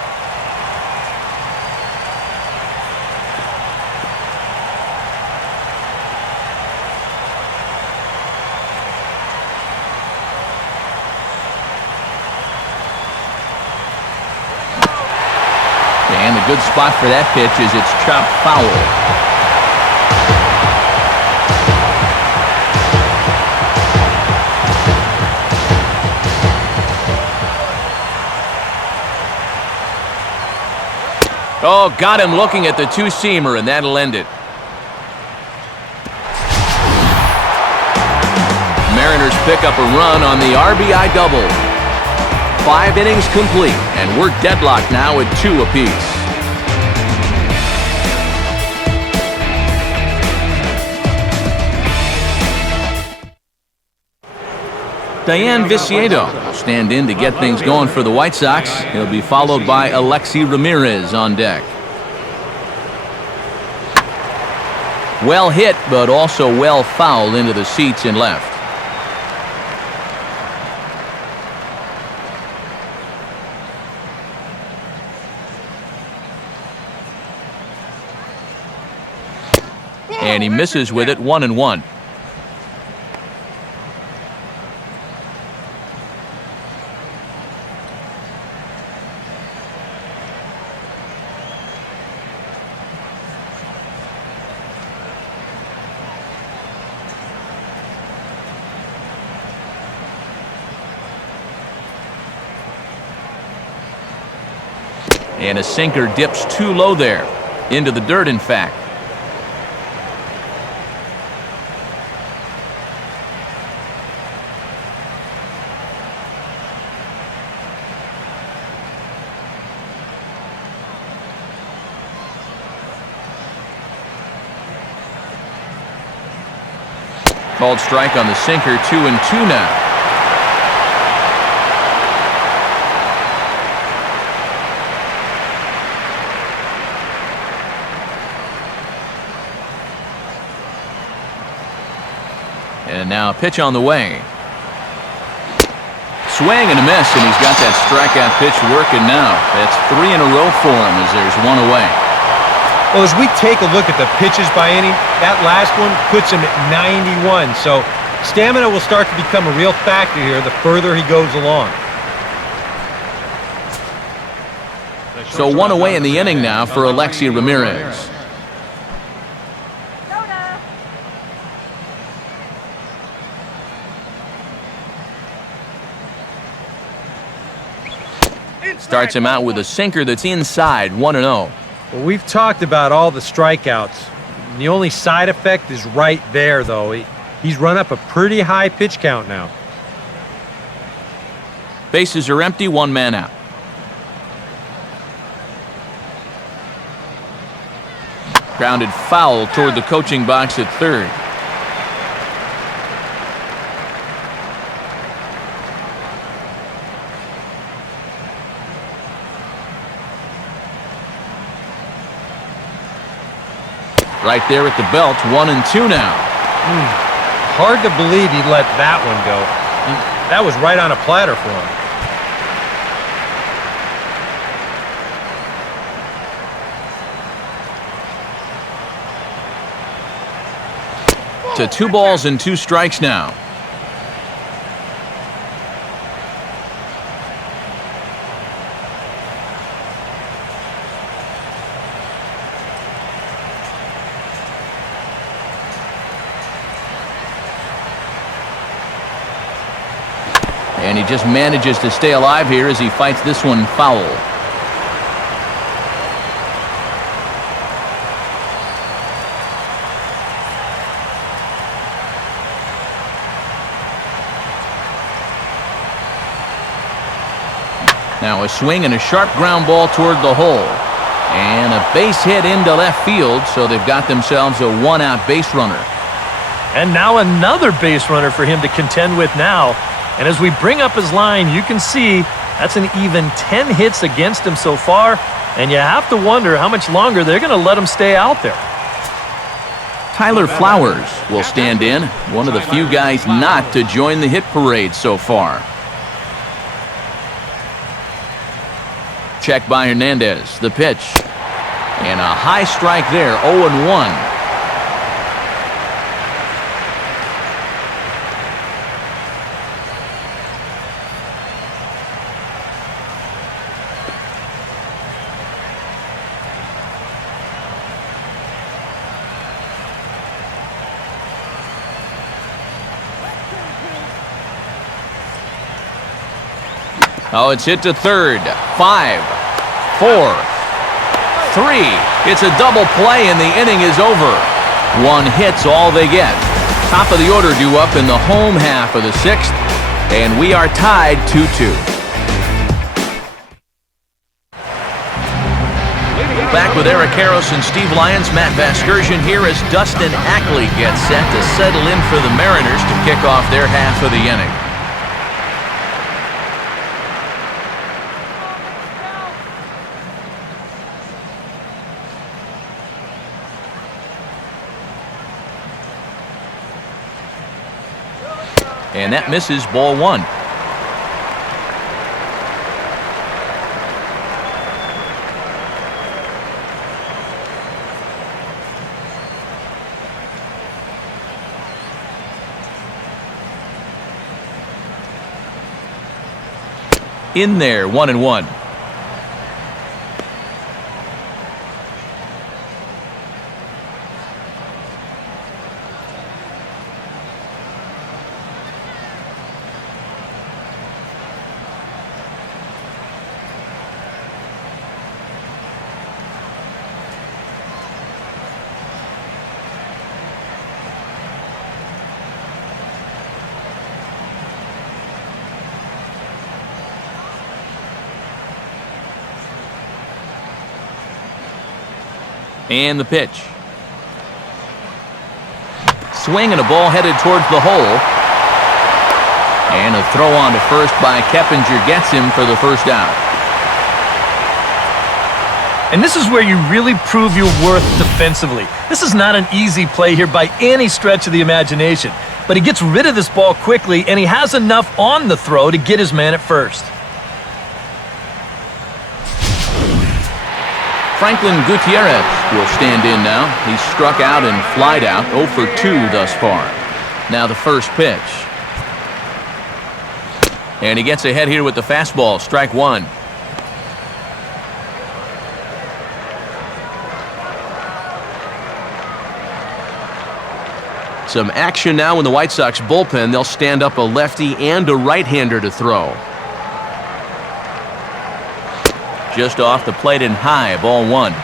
And the good spot for that pitch is it's chopped foul. Oh, got him looking at the two-seamer, and that'll end it. Mariners pick up a run on the RBI double. 5 innings complete, and we're deadlocked now at 2 apiece. Diane Viciedo will stand in to get things going for the White Sox. He'll be followed by Alexi Ramirez on deck. Well hit, but also well fouled into the seats and left. And he misses with it, 1-1. And a sinker dips too low there. Into the dirt, in fact. Called strike on the sinker, 2-2 now. And now a pitch on the way. Swing and a miss, and he's got that strikeout pitch working now. That's 3 in a row for him as there's one away. Well, as we take a look at the pitches by inning, that last one puts him at 91. So stamina will start to become a real factor here the further he goes along. So one away in the inning now for Alexi Ramirez. Starts him out with a sinker that's inside, 1-0. Well, we've talked about all the strikeouts. The only side effect is right there, though. He's run up a pretty high pitch count now. Bases are empty, 1 man out. Grounded foul toward the coaching box at third. Right there at the belt, 1-2 now. Hard to believe he let that one go. That was right on a platter for him. To 2 balls and 2 strikes now. And he just manages to stay alive here as he fights this one foul. Now a swing and a sharp ground ball toward the hole. And a base hit into left field, so they've got themselves a 1-out base runner. And now another base runner for him to contend with now. And as we bring up his line, you can see that's an even 10 hits against him so far. And you have to wonder how much longer they're going to let him stay out there. Tyler Flowers will stand in, one of the few guys not to join the hit parade so far. Check by Hernandez, the pitch. And a high strike there, 0-1. Oh, it's hit to third. 5, 4, 3. It's a double play, and the inning is over. 1 hit's all they get. Top of the order due up in the home half of the 6th, and we are tied 2-2. Back with Eric Harris and Steve Lyons, Matt Vasgersian here as Dustin Ackley gets set to settle in for the Mariners to kick off their half of the inning. And that misses, ball 1. In there, 1-1. And the pitch. Swing and a ball headed towards the hole. And a throw on to first by Keppinger gets him for the first out. And this is where you really prove your worth defensively. This is not an easy play here by any stretch of the imagination. But he gets rid of this ball quickly, and he has enough on the throw to get his man at first. Franklin Gutierrez will stand in now. He's struck out and flied out, 0 for 2 thus far. Now the first pitch. And he gets ahead here with the fastball, strike one. Some action now in the White Sox bullpen. They'll stand up a lefty and a right-hander to throw. Just off the plate and high, ball one.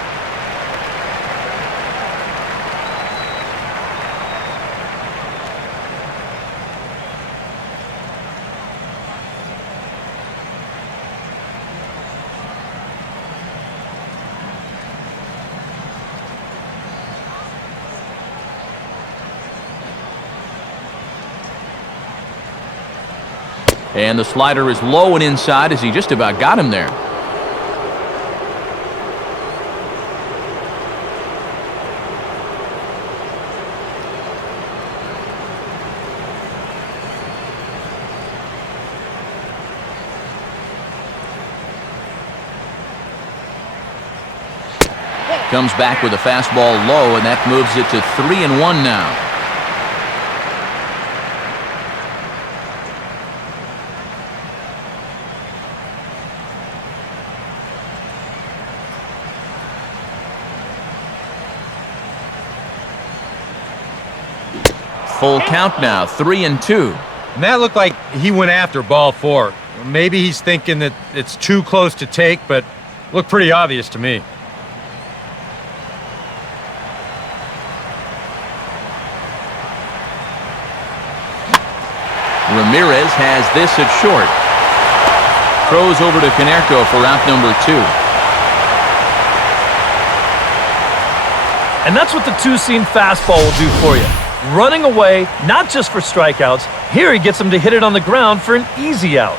And the slider is low and inside as he just about got him there. Comes back with a fastball low, and that moves it to 3-1 now. Full count now, 3-2. And that looked like he went after ball four. Maybe he's thinking that it's too close to take, but looked pretty obvious to me. Ramirez has this at short. Throws over to Konerko for out number 2. And that's what the two-seam fastball will do for you. Running away, not just for strikeouts. Here he gets him to hit it on the ground for an easy out.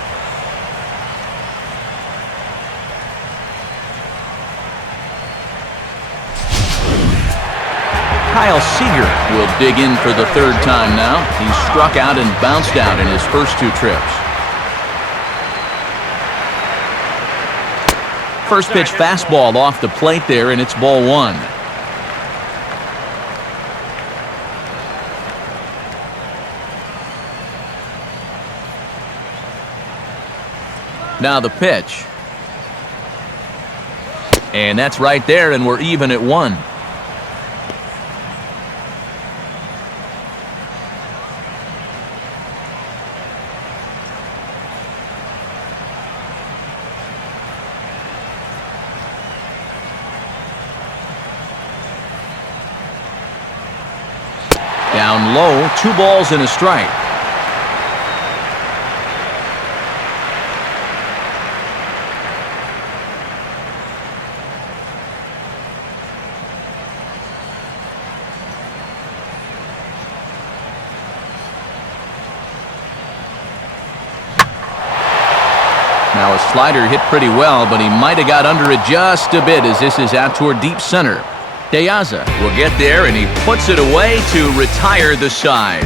Kyle Seager will dig in for the third time now. He's struck out and bounced out in his first 2 trips. First pitch fastball off the plate there, and it's ball one. Now the pitch. And that's right there, and we're even at 1. Down low, 2 balls and a strike. Now a slider hit pretty well, but he might have got under it just a bit as this is out toward deep center. De Aza will get there, and he puts it away to retire the side.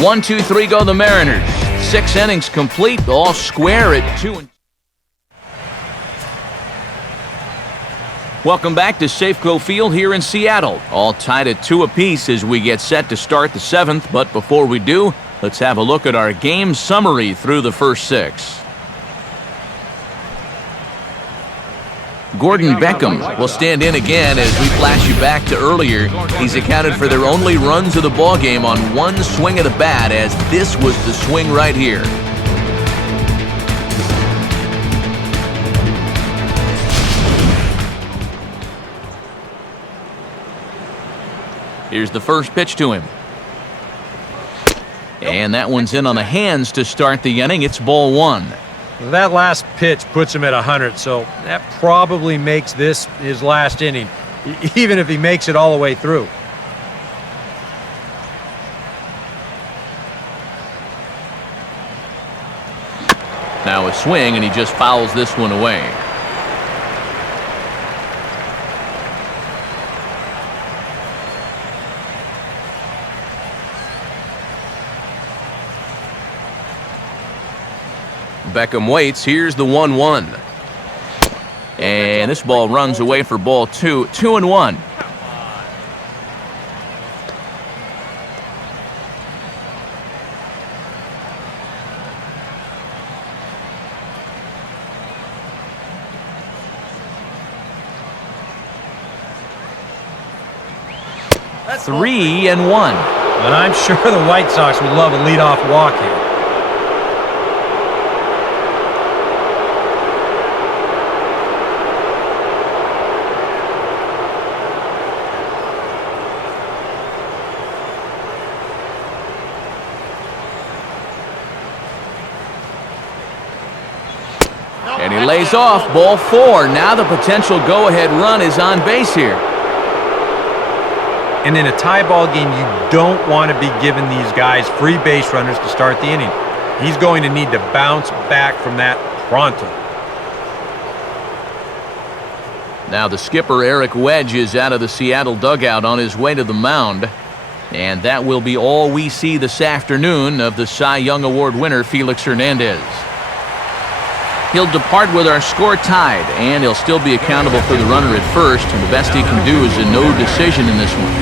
1, 2, 3 go the Mariners. 6 innings complete, all square at 2. Welcome back to Safeco Field here in Seattle. All tied at 2 apiece as we get set to start the 7th. But before we do, let's have a look at our game summary through the first 6. Gordon Beckham will stand in again as we flash you back to earlier. He's accounted for their only runs of the ballgame on 1 swing of the bat, as this was the swing right here. Here's the first pitch to him. And that one's in on the hands to start the inning. It's ball 1. That last pitch puts him at 100, so that probably makes this his last inning. even if he makes it all the way through. Now a swing, and he just fouls this one away. Beckham waits. Here's the 1-1. And this ball runs away for ball 2. 2-1. That's 3-1. And I'm sure the White Sox would love a leadoff walk here. And he lays off. Ball 4. Now the potential go-ahead run is on base here. And in a tie ball game, you don't want to be giving these guys free base runners to start the inning. He's going to need to bounce back from that pronto. Now the skipper, Eric Wedge, is out of the Seattle dugout on his way to the mound. And that will be all we see this afternoon of the Cy Young Award winner, Felix Hernandez. He'll depart with our score tied, and he'll still be accountable for the runner at first, and the best he can do is a no decision in this one.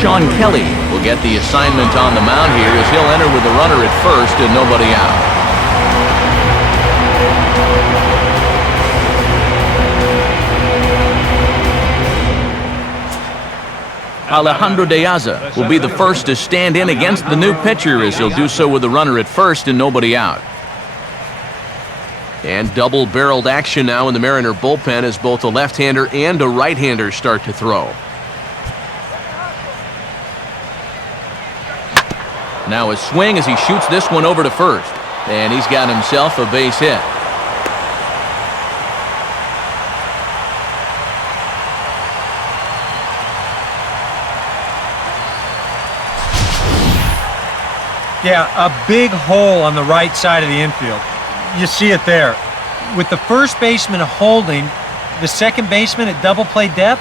Sean Kelly will get the assignment on the mound here as he'll enter with the runner at first and nobody out. Alejandro De Aza will be the first to stand in against the new pitcher as he'll do so with the runner at first and nobody out. And double-barreled action now in the Mariner bullpen as both a left-hander and a right-hander start to throw. Now a swing as he shoots this one over to first. And he's got himself a base hit. Yeah, a big hole on the right side of the infield. You see it there. With the first baseman holding, the second baseman at double play depth,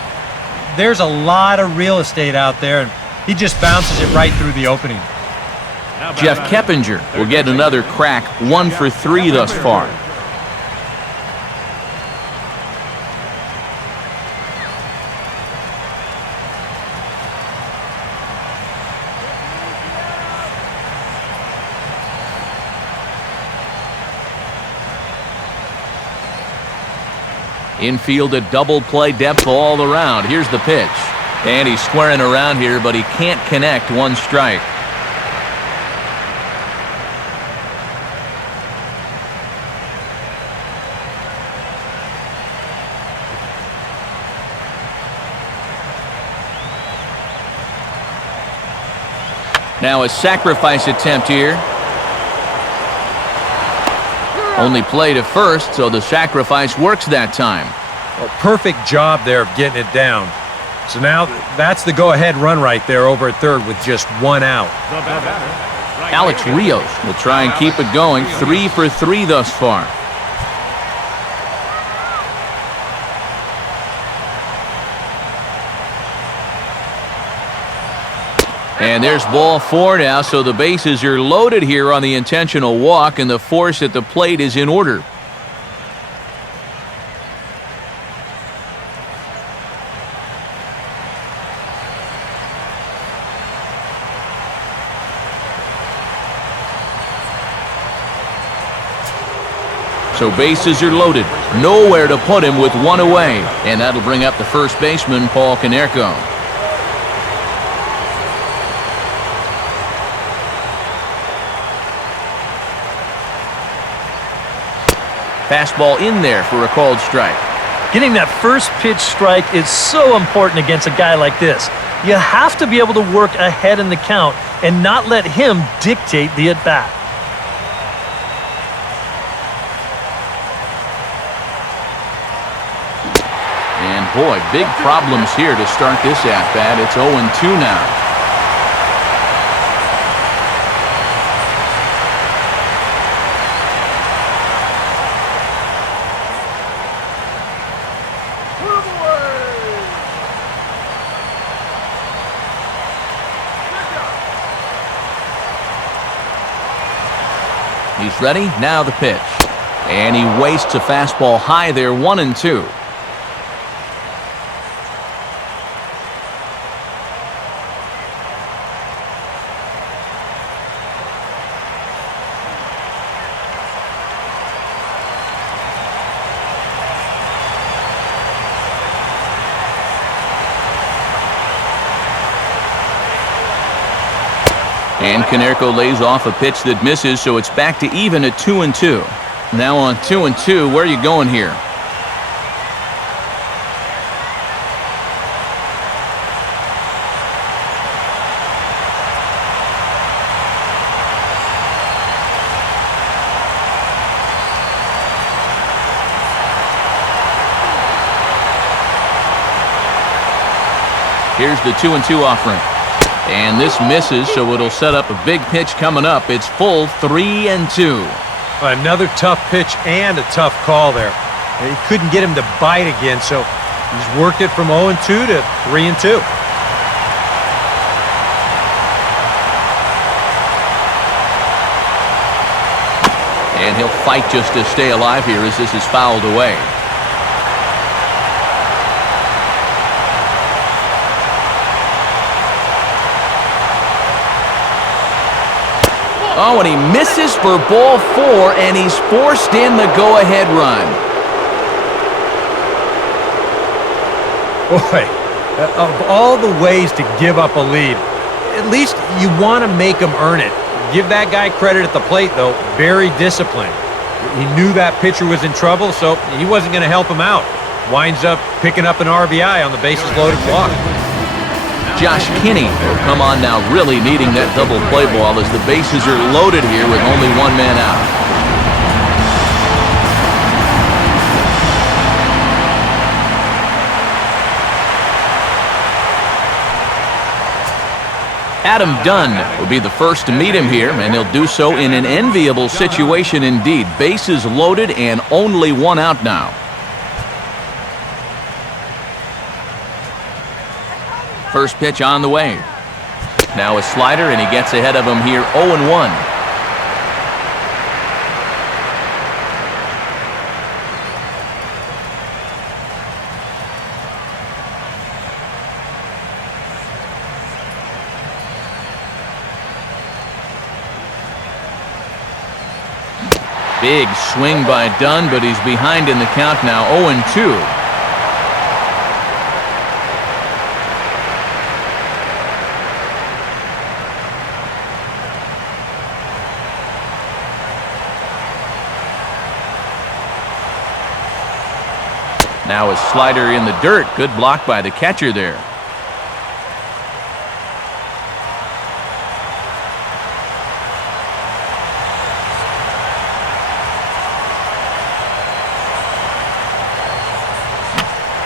there's a lot of real estate out there, and he just bounces it right through the opening. Jeff Keppinger will get another crack, 1 for 3 thus far. Infield at double play depth all around. Here's the pitch. And he's squaring around here, but he can't connect. 1 strike. Now a sacrifice attempt here. Only play to first, so the sacrifice works that time. Well, perfect job there of getting it down. So now that's the go-ahead run right there over at third with just 1 out. Alex Rios will try and keep it going. 3 for 3 thus far. And there's ball 4 now, so the bases are loaded here on the intentional walk, and the force at the plate is in order. So bases are loaded. Nowhere to put him with 1 away. And that'll bring up the first baseman, Paul Konerko. Fastball in there for a called strike. Getting that first pitch strike is so important against a guy like this. You have to be able to work ahead in the count and not let him dictate the at-bat. Boy, big problems here to start this at-bat. It's 0-2 now. He's ready. Now the pitch. And he wastes a fastball high there, 1-2. And Konerko lays off a pitch that misses, so it's back to even at 2-2. Now on 2-2, where are you going here? Here's the 2-2 offering. And this misses, so it'll set up a big pitch coming up. It's full 3-2. Another tough pitch and a tough call there. He couldn't get him to bite again, so he's worked it from 0-2 to 3-2. And he'll fight just to stay alive here as this is fouled away. Oh, and he misses for ball 4, and he's forced in the go-ahead run. Boy, of all the ways to give up a lead, at least you want to make him earn it. Give that guy credit at the plate, though. Very disciplined. He knew that pitcher was in trouble, so he wasn't going to help him out. Winds up picking up an RBI on the bases-loaded walk. Josh Kinney will come on now, really needing that double play ball as the bases are loaded here with only one man out. Adam Dunn will be the first to meet him here, and he'll do so in an enviable situation indeed. Bases loaded and only one out now. First pitch on the way. Now a slider, and he gets ahead of him here, 0-1. Big swing by Dunn, but he's behind in the count now, 0-2. Now a slider in the dirt. Good block by the catcher there.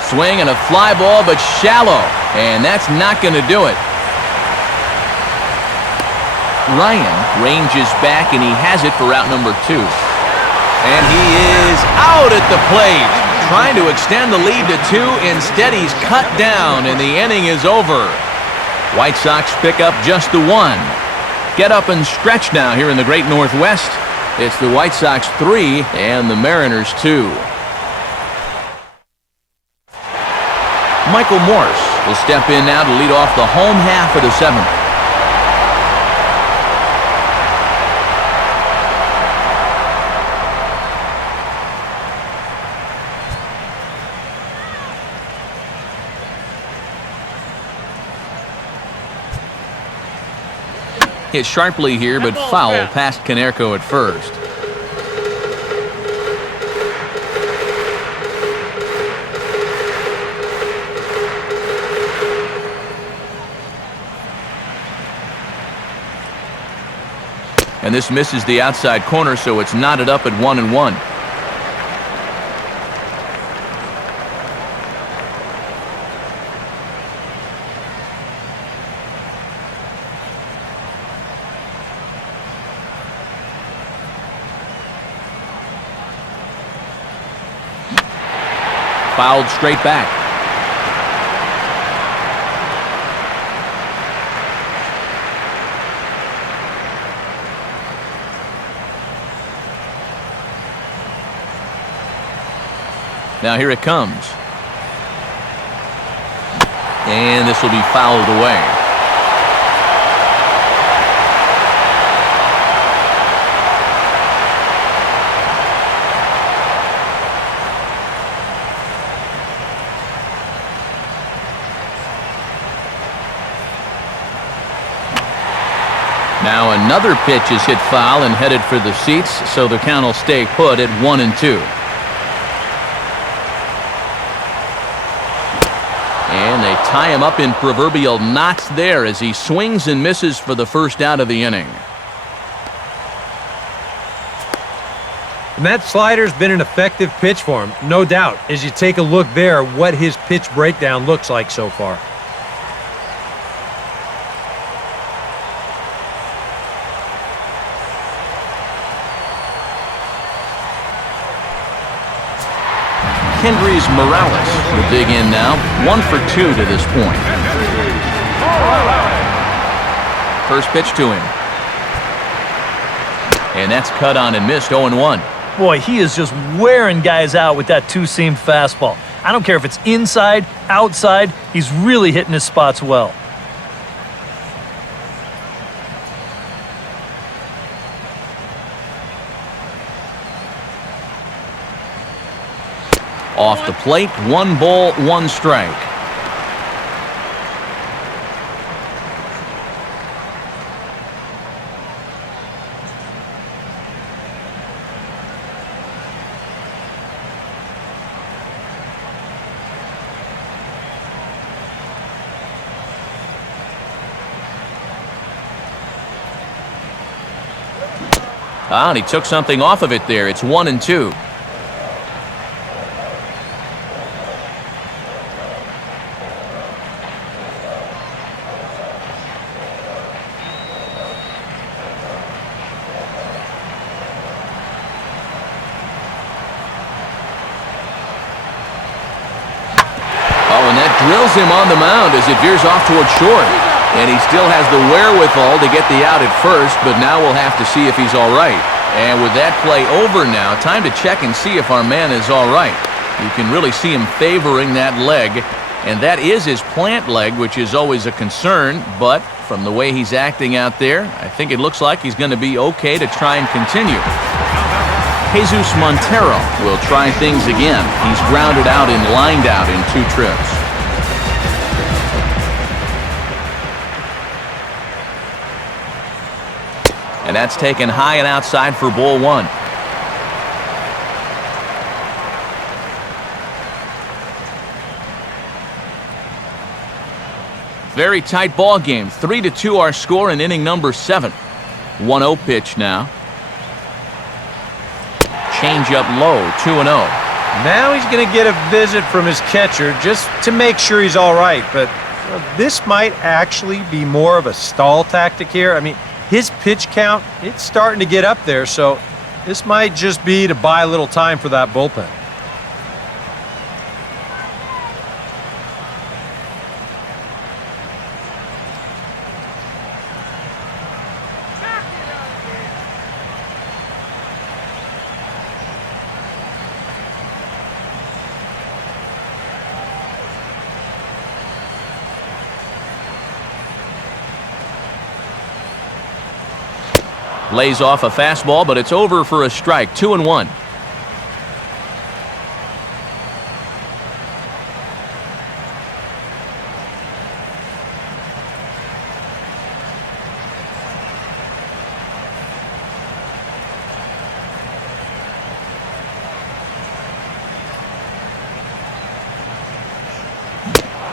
Swing and a fly ball, but shallow. And that's not going to do it. Ryan ranges back, and he has it for out number 2. And he is out at the plate. Trying to extend the lead to 2. Instead, he's cut down, and the inning is over. White Sox pick up just the 1. Get up and stretch now here in the Great Northwest. It's the White Sox 3 and the Mariners 2. Michael Morse will step in now to lead off the home half of the 7th. Hit sharply here, but foul past Konerko at first. And this misses the outside corner, so it's knotted up at 1-1. fouled straight back. Now here it comes. And this will be fouled away. Now another pitch is hit foul and headed for the seats, so the count will stay put at 1-2. And they tie him up in proverbial knots there as he swings and misses for the first out of the inning. And that slider's been an effective pitch for him, no doubt, as you take a look there what his pitch breakdown looks like so far. Kendrys Morales will dig in now, 1 for 2 to this point. First pitch to him. And that's cut on and missed, 0-1. Boy, he is just wearing guys out with that two-seam fastball. I don't care if it's inside, outside, he's really hitting his spots well. Off the plate, 1 ball, 1 strike. And he took something off of it there. It's 1-2. Drills him on the mound as it veers off toward short. And he still has the wherewithal to get the out at first, but now we'll have to see if he's all right. And with that play over now, time to check and see if our man is all right. You can really see him favoring that leg, and that is his plant leg, which is always a concern, but from the way he's acting out there, I think it looks like he's going to be okay to try and continue. Jesus Montero will try things again. He's grounded out and lined out in 2 trips. And that's taken high and outside for ball 1. Very tight ball game. 3-2 our score in inning number 7. 1-0 pitch now. Change up low, 2-0. Now he's going to get a visit from his catcher just to make sure he's all right. But this might actually be more of a stall tactic here. I mean, his pitch count, it's starting to get up there, so this might just be to buy a little time for that bullpen. Lays off a fastball, but it's over for a strike. 2-1.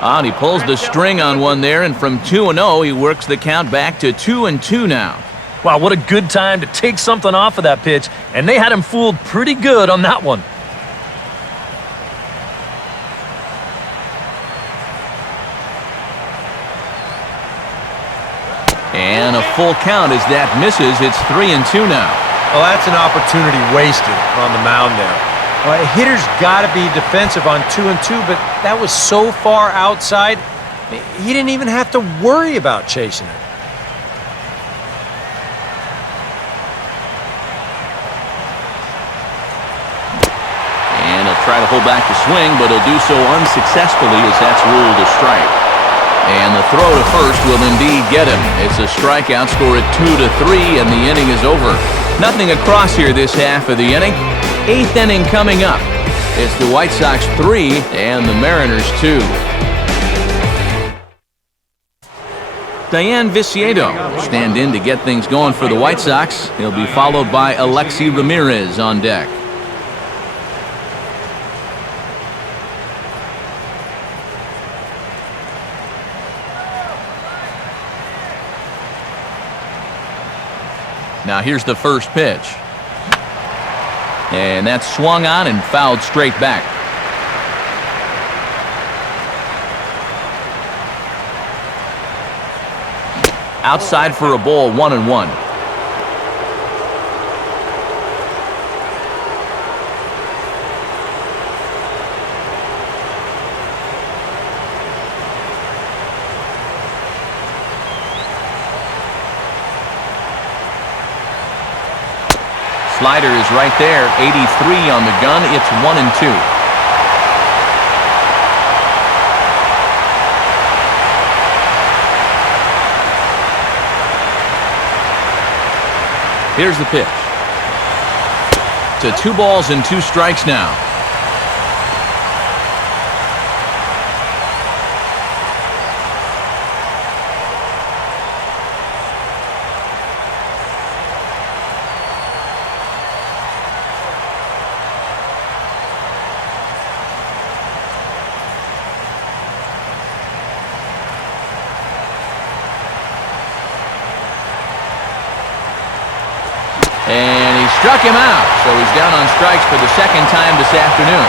And he pulls the string on one there, and from 2-0, he works the count back to 2-2 now. Wow, what a good time to take something off of that pitch, and they had him fooled pretty good on that one. And a full count as that misses. It's 3-2 now. Well, that's an opportunity wasted on the mound there. Well, a hitter's got to be defensive on 2-2, but that was so far outside, he didn't even have to worry about chasing it. And he'll try to hold back the swing, but he'll do so unsuccessfully as that's ruled a strike. And the throw to first will indeed get him. It's a strikeout, score at 2-3, and the inning is over. Nothing across here this half of the inning. 8th inning coming up. It's the White Sox 3 and the Mariners 2. Diane Viciedo stand in to get things going for the White Sox. He'll be followed by Alexi Ramirez on deck. Now here's the first pitch. And that's swung on and fouled straight back. Outside for a ball, 1-1. Slider is right there, 83 on the gun. It's 1-2. Here's the pitch. To 2 balls and 2 strikes now. And he struck him out, so he's down on strikes for the second time this afternoon.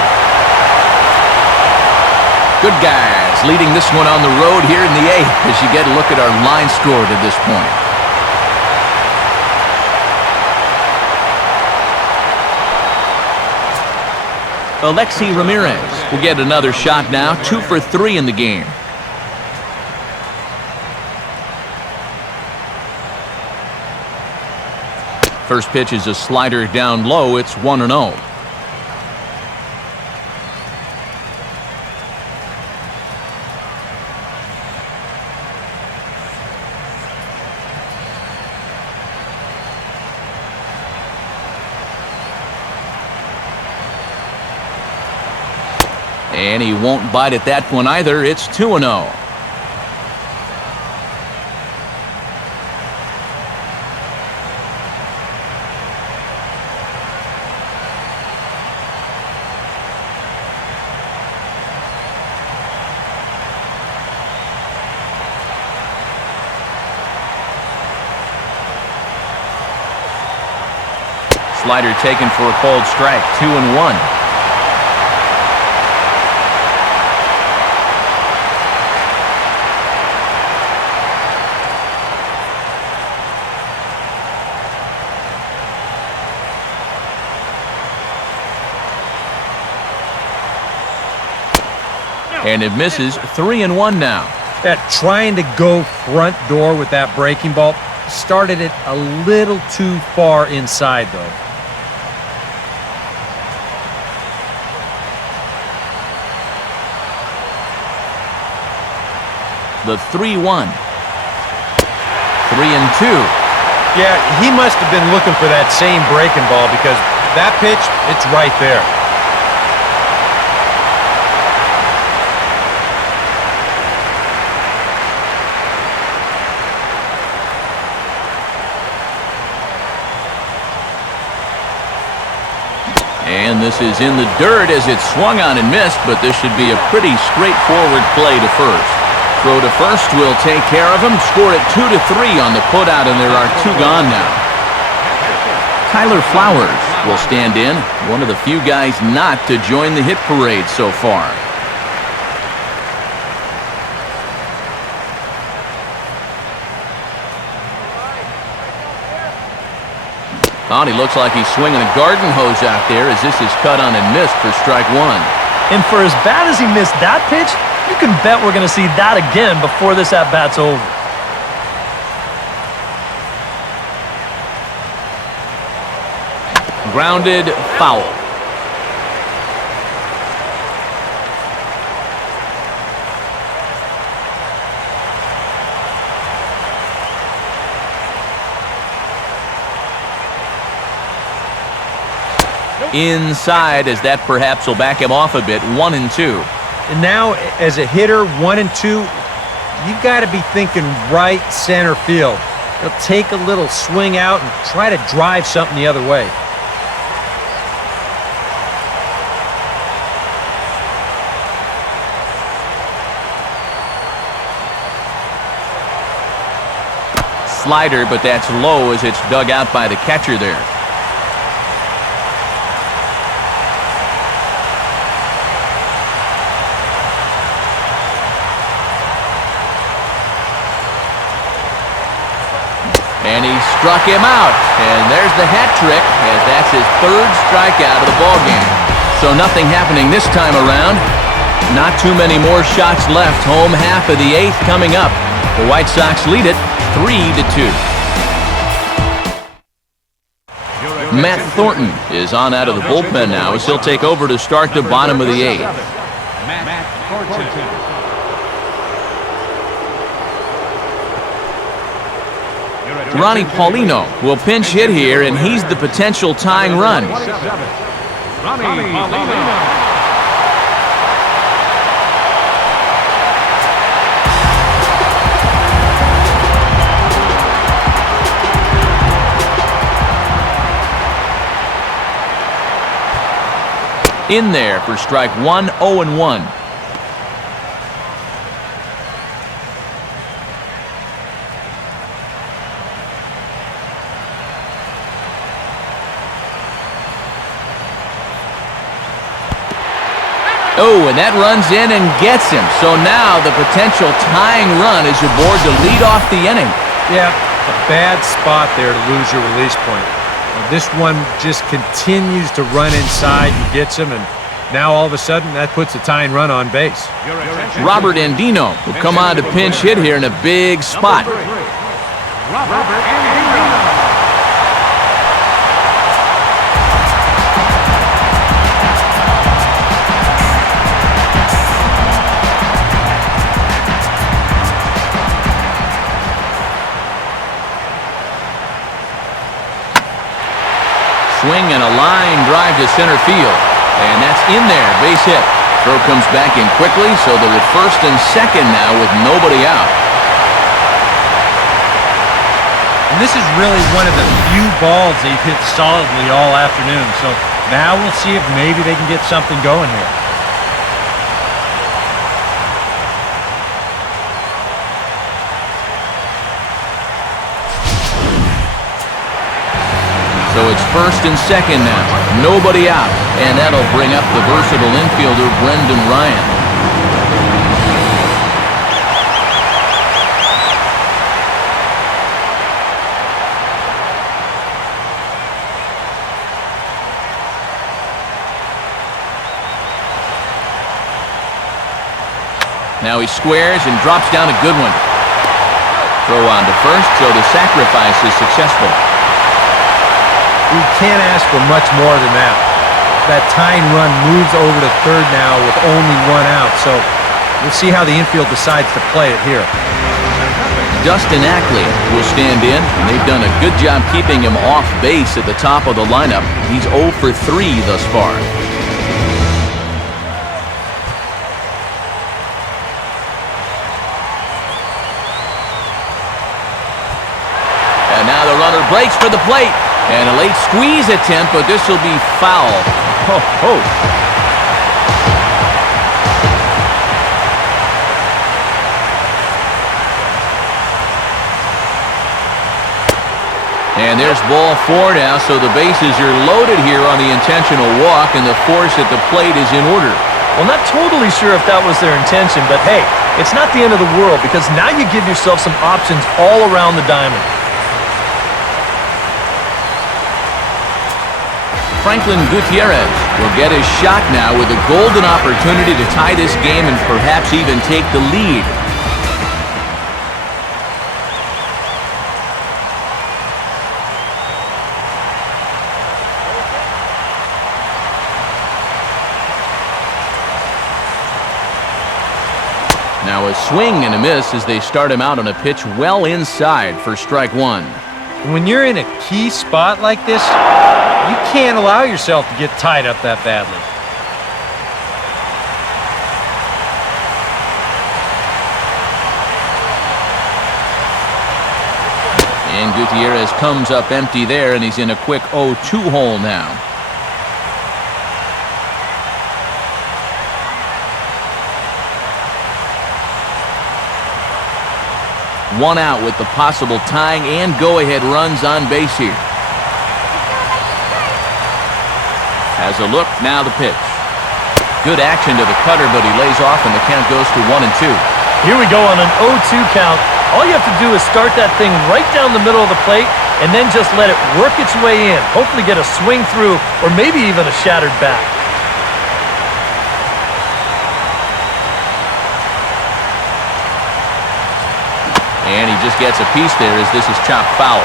Good guys leading this one on the road here in the 8th as you get a look at our line score to this point. Alexi Ramirez will get another shot now, 2 for 3 in the game. First pitch is a slider down low. It's 1-0. And he won't bite at that one either. It's 2-0. Slider taken for a called strike, 2-1. And it misses, 3-1 now. Trying to go front door with that breaking ball. Started it a little too far inside, though. The 3-1. 3-2. Yeah, he must have been looking for that same breaking ball because that pitch, it's right there. And this is in the dirt as it's swung on and missed, but this should be a pretty straightforward play to first. Throw to first will take care of him. Score at 2-3 on the putout, and there are 2 gone now. Tyler Flowers will stand in, one of the few guys not to join the hit parade so far. Oh, and he looks like he's swinging a garden hose out there as this is cut on and missed for strike one. And for as bad as he missed that pitch, you can bet we're going to see that again before this at-bat's over. Grounded foul. Inside, as that perhaps will back him off a bit. 1-2. And now, as a hitter, 1-2, you've got to be thinking right center field. He'll take a little swing out and try to drive something the other way. Slider, but that's low as it's dug out by the catcher there. And he struck him out. And there's the hat trick, as that's his third strikeout of the ballgame. So nothing happening this time around. Not too many more shots left. Home half of the eighth coming up. The White Sox lead it 3-2. Matt Thornton is on out of the bullpen now as he'll take over to start the bottom of the eighth. Matt Thornton. Ronnie Paulino will pinch hit here, and he's the potential tying run. Ronnie Paulino. In there for strike one, 0-1. Oh, and that runs in and gets him. So now the potential tying run is aboard to lead off the inning. Yeah, a bad spot there to lose your release point. This one just continues to run inside and gets him, and now all of a sudden that puts a tying run on base. Robert Andino will come on to pinch hit here in a big spot. Robert Andino. Swing and a line drive to center field. And that's in there, base hit. Throw comes back in quickly, so they're at first and second now with nobody out. And this is really one of the few balls they've hit solidly all afternoon. So now we'll see if maybe they can get something going here. So it's first and second now. Nobody out. And that'll bring up the versatile infielder, Brendan Ryan. Now he squares and drops down a good one. Throw on to first, so the sacrifice is successful. We can't ask for much more than that. That tying run moves over to third now with only one out, so we'll see how the infield decides to play it here. Dustin Ackley will stand in, and they've done a good job keeping him off base at the top of the lineup. He's 0 for 3 thus far. And now the runner breaks for the plate. And a late squeeze attempt, but this will be foul. And there's ball 4 now, so the bases are loaded here on the intentional walk, and the force at the plate is in order. Well, not totally sure if that was their intention, but hey, it's not the end of the world because now you give yourself some options all around the diamond. Franklin Gutierrez will get his shot now with a golden opportunity to tie this game and perhaps even take the lead. Now a swing and a miss as they start him out on a pitch well inside for strike one. When you're in a key spot like this, you can't allow yourself to get tied up that badly. And Gutierrez comes up empty there, and he's in a quick 0-2 hole now. One out with the possible tying and go-ahead runs on base here. Has a look, now the pitch. Good action to the cutter, but he lays off and the count goes to 1-2. Here we go on an 0-2 count. All you have to do is start that thing right down the middle of the plate and then just let it work its way in. Hopefully get a swing through or maybe even a shattered bat. And he just gets a piece there as this is chopped foul.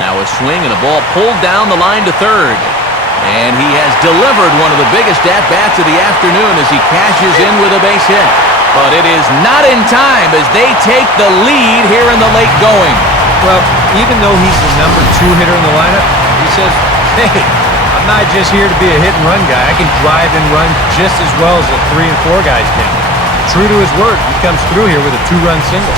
Now a swing and a ball pulled down the line to third. And he has delivered one of the biggest at-bats of the afternoon as he cashes in with a base hit. But it is not in time as they take the lead here in the late going. Well, even though he's the #2 hitter in the lineup, he says, hey, I'm not just here to be a hit-and-run guy. I can drive and run just as well as the 3 and 4 guys can. True to his word, he comes through here with a 2-run single.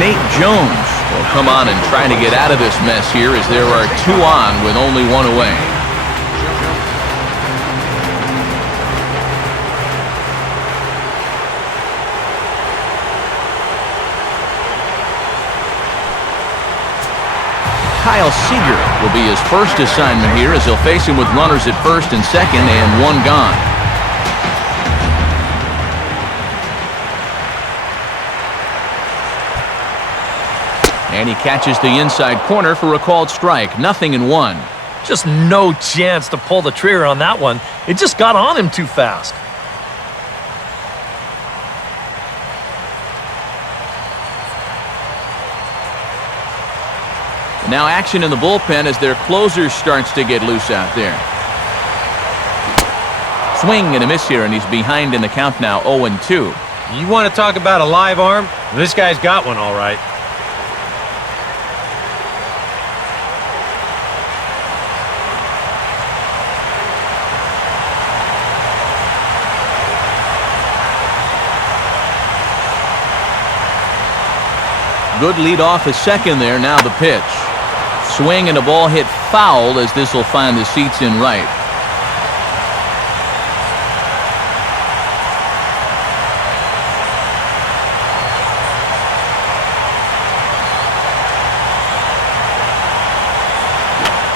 Nate Jones will come on and try to get out of this mess here as there are 2 on with only 1 away. Kyle Seager will be his first assignment here as he'll face him with runners at first and second and 1 gone. And he catches the inside corner for a called strike. 0-1. Just no chance to pull the trigger on that one. It just got on him too fast. Now action in the bullpen as their closer starts to get loose out there. Swing and a miss here, and he's behind in the count now, 0-2. You want to talk about a live arm? This guy's got one all right. Good lead off his second there, now the pitch. Swing and a ball hit foul as this will find the seats in right.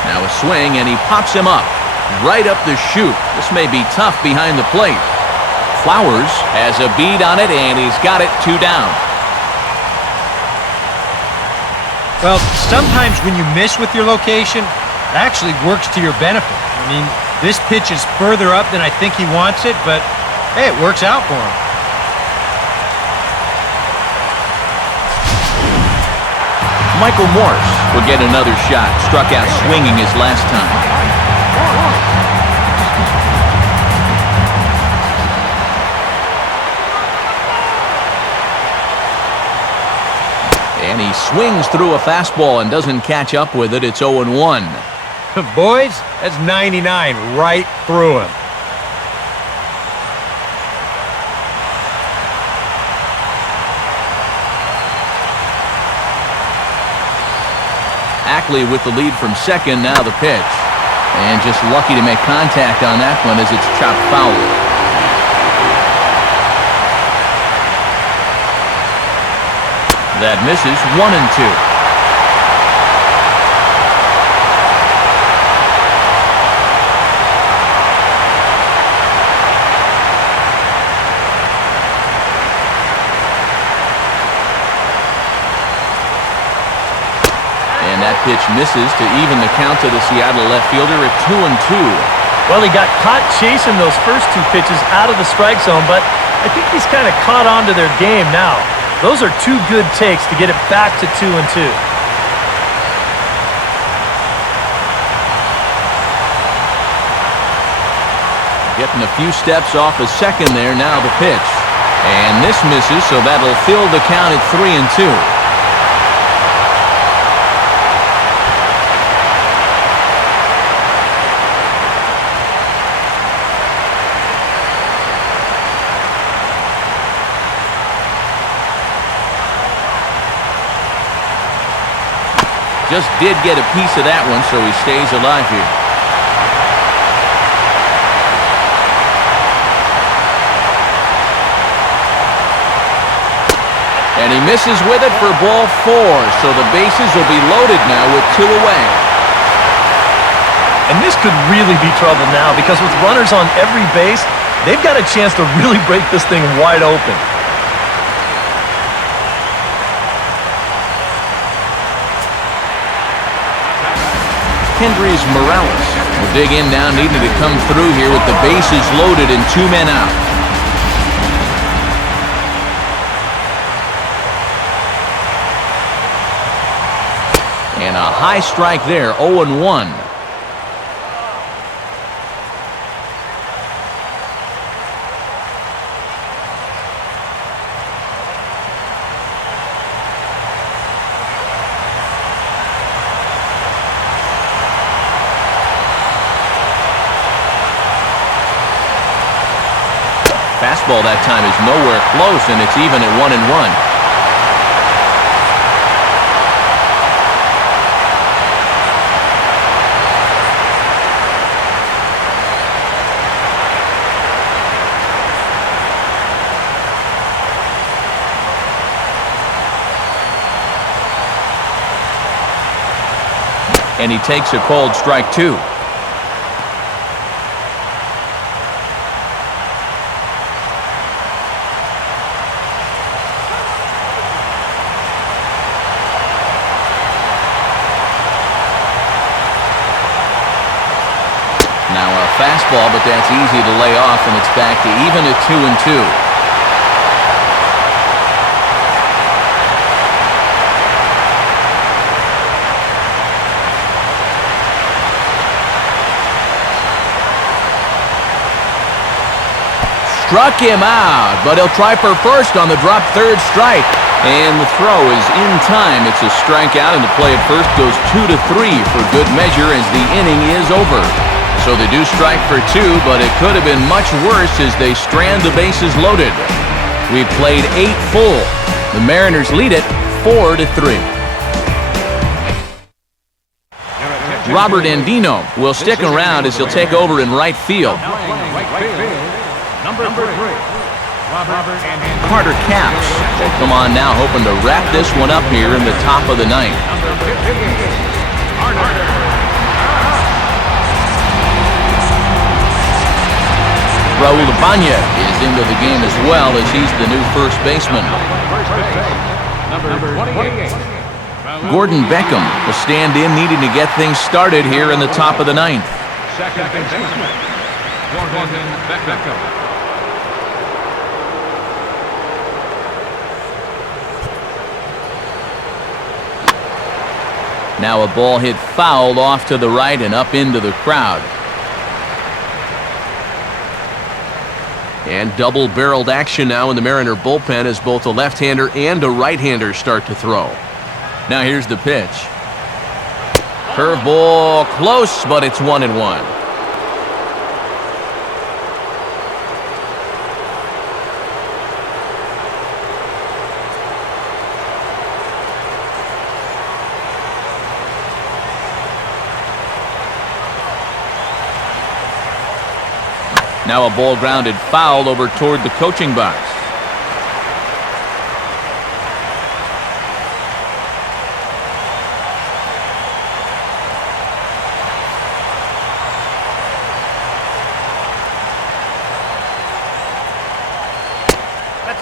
Now a swing and he pops him up. Right up the chute. This may be tough behind the plate. Flowers has a bead on it and he's got it 2 down. Well, sometimes when you miss with your location, it actually works to your benefit. I mean, this pitch is further up than I think he wants it, but hey, it works out for him. Michael Morse will get another shot. Struck out swinging his last time. And he swings through a fastball and doesn't catch up with it. It's 0-1. Boys, that's 99 right through him. Ackley with the lead from second, now the pitch. And just lucky to make contact on that one as it's chopped foul. That misses. 1-2. pitch misses to even the count to the Seattle left fielder at 2-2. Well, he got caught chasing those first two pitches out of the strike zone, but I think he's kind of caught on to their game now. Those are two good takes to get it back to 2-2. Getting a few steps off a second there, now the pitch. And this misses, so that'll fill the count at 3-2. Just did get a piece of that one, so he stays alive here. And he misses with it for ball 4, so the bases will be loaded now with 2 away. And this could really be trouble now because with runners on every base, they've got a chance to really break this thing wide open. Kendrys Morales will dig in now, needing to come through here with the bases loaded and 2 men out. And a high strike there, 0-1. Fastball that time is nowhere close, and it's even at 1-1. And he takes a called strike 2. Now a fastball, but that's easy to lay off, and it's back to even at 2-2. Struck him out, but he'll try for first on the drop third strike. And the throw is in time. It's a strikeout, and the play at first goes 2-3 for good measure as the inning is over. So they do strike for 2, but it could have been much worse as they strand the bases loaded. We've played 8 full. The Mariners lead it 4-3. Robert Andino will stick around as he'll take over in right field. Number 3, Robert and Carter Capps will come on now, hoping to wrap this one up here in the top of the ninth. Raul Ibanez is into the game as well, as he's the new first baseman. number 28. Gordon Beckham will stand in, needing to get things started here in the top of the ninth. Second baseman, Gordon Beckham. Now a ball hit foul off to the right and up into the crowd. And double-barreled action now in the Mariner bullpen as both a left-hander and a right-hander start to throw. Now here's the pitch. Curveball close, but it's 1-1. Now a ball grounded foul over toward the coaching box.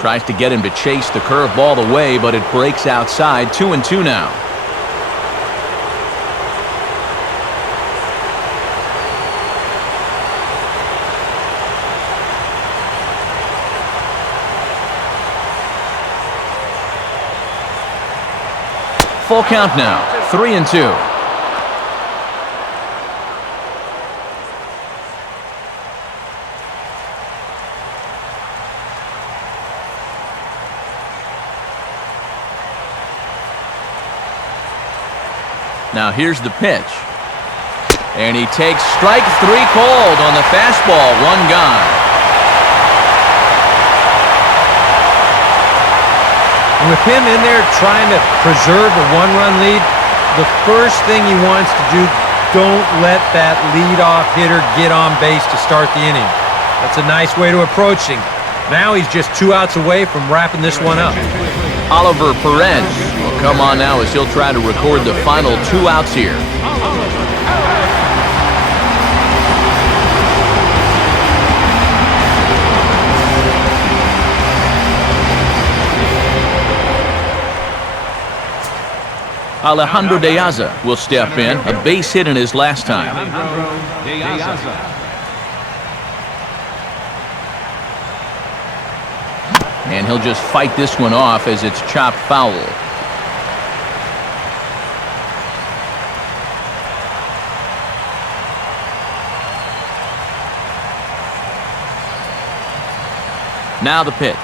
Tries to get him to chase the curveball away, but it breaks outside. 2-2 now. Full count now, 3-2. Now here's the pitch. And he takes strike 3 called on the fastball, 1 gone. With him in there trying to preserve a 1-run lead, the first thing he wants to do, don't let that leadoff hitter get on base to start the inning. That's a nice way to approach him. Now he's just 2 outs away from wrapping this one up. Oliver Perez will come on now as he'll try to record the final 2 outs here. Alejandro De Aza will step in, a base hit in his last time. And he'll just fight this one off as it's chopped foul. Now the pitch.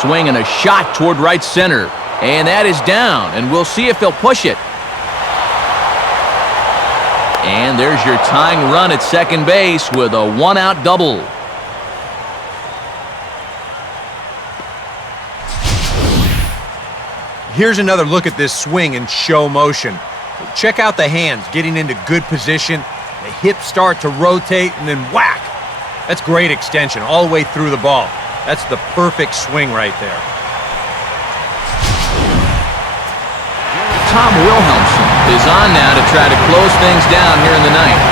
Swing and a shot toward right center. And that is down, and we'll see if they'll push it. And there's your tying run at second base with a 1-out double. Here's another look at this swing in show motion. Check out the hands getting into good position. The hips start to rotate, and then whack. That's great extension all the way through the ball. That's the perfect swing right there. Tom Wilhelmsen is on now to try to close things down here in the ninth.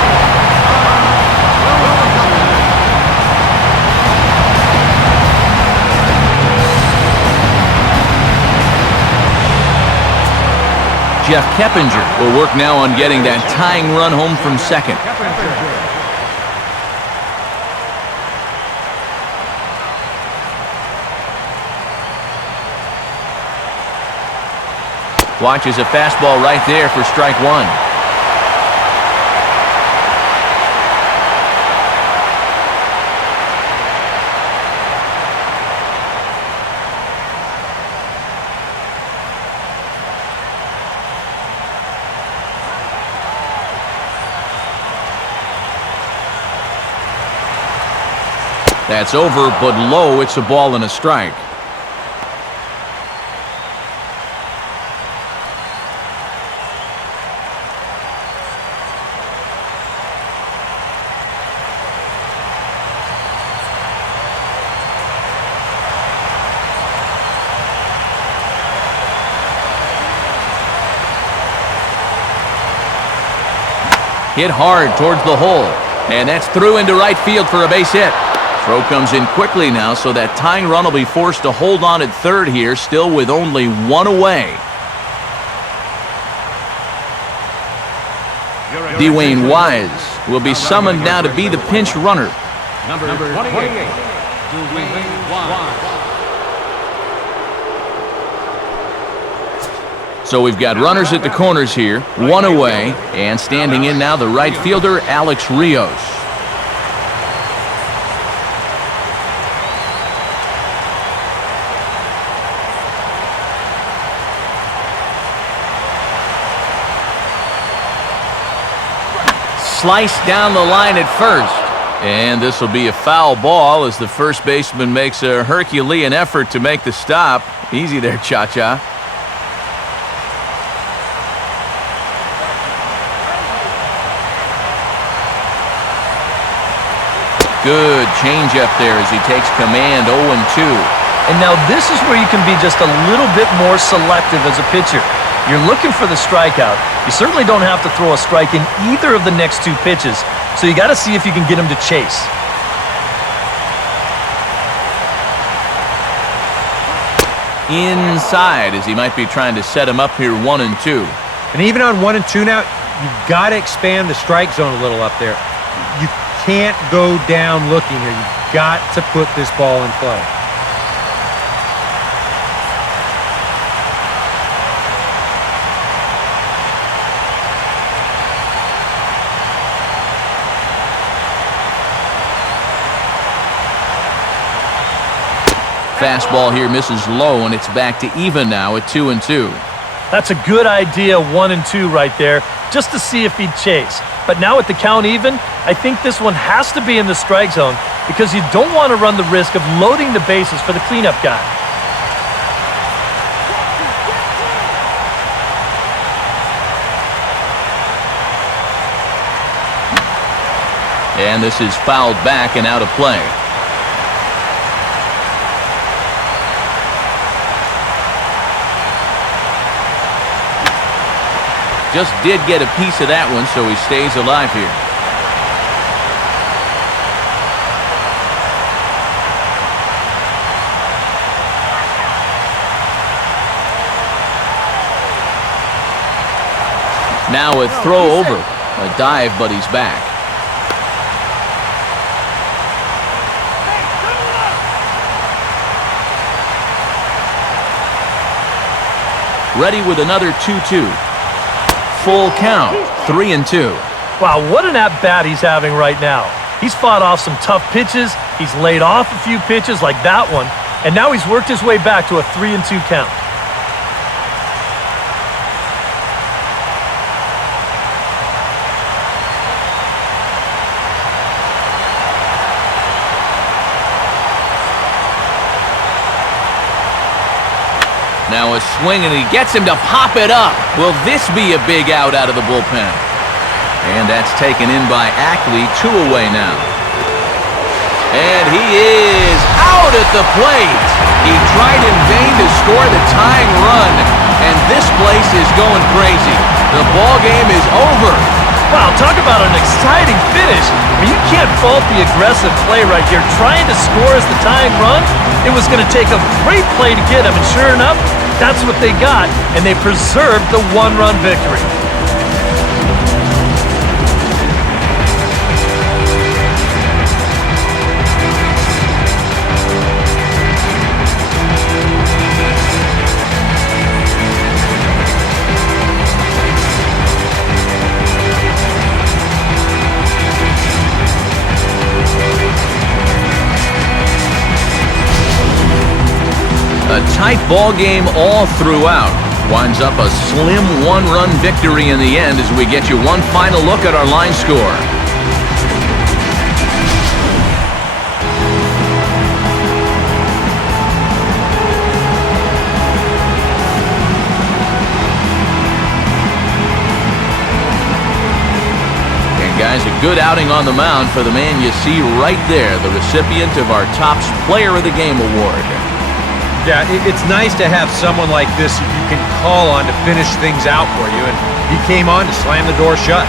Jeff Keppinger will work now on getting that tying run home from second. Watches a fastball right there for strike 1. That's over, but low. It's a ball and a strike. Hit hard towards the hole, and that's through into right field for a base hit. Throw comes in quickly now, so that tying run will be forced to hold on at third here, still with only 1 away. Dwayne Wise will be summoned now to be the pinch runner. Number 28, Dwayne Wise. So we've got runners at the corners here, 1 away, and standing in now the right fielder, Alex Rios. Sliced down the line at first. And this will be a foul ball as the first baseman makes a Herculean effort to make the stop. Easy there, Cha-Cha. Good changeup there as he takes command, 0-2. And now this is where you can be just a little bit more selective as a pitcher. You're looking for the strikeout. You certainly don't have to throw a strike in either of the next 2 pitches, so you got to see if you can get him to chase. Inside as he might be trying to set him up here, 1-2. And even on 1-2 now, you've got to expand the strike zone a little up there. You can't go down looking here. You've got to put this ball in play. fastball here misses low, and it's back to even now at 2-2. That's a good idea, 1-2 right there, just to see if he'd chase. But now with the count even, I think this one has to be in the strike zone because you don't want to run the risk of loading the bases for the cleanup guy. And this is fouled back and out of play. Just did get a piece of that one, so he stays alive here. Now a throw over. A dive, but he's back. Ready with another 2-2. Full count, 3-2. Wow, what an at-bat he's having right now. He's fought off some tough pitches, he's laid off a few pitches like that one, and now he's worked his way back to a 3-2 count. Now a swing, and he gets him to pop it up. Will this be a big out of the bullpen? And that's taken in by Ackley, 2 away now. And he is out at the plate. He tried in vain to score the tying run, and this place is going crazy. The ball game is over. Wow, talk about an exciting finish. I mean, you can't fault the aggressive play right here. Trying to score as the tying run, it was going to take a great play to get him, and sure enough, that's what they got, and they preserved the one-run victory. A tight ball game all throughout. Winds up a slim one-run victory in the end as we get you one final look at our line score. And guys, a good outing on the mound for the man you see right there, the recipient of our Topps Player of the Game award. Yeah, it's nice to have someone like this you can call on to finish things out for you, and he came on to slam the door shut.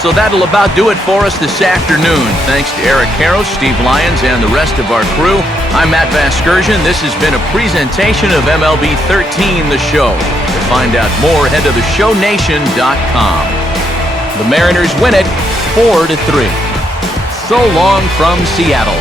So that'll about do it for us this afternoon. Thanks to Eric Karros, Steve Lyons, and the rest of our crew. I'm Matt Vasgersian. This has been a presentation of MLB 13 The Show. To find out more, head to theshownation.com. The Mariners win it 4-3. So long from Seattle.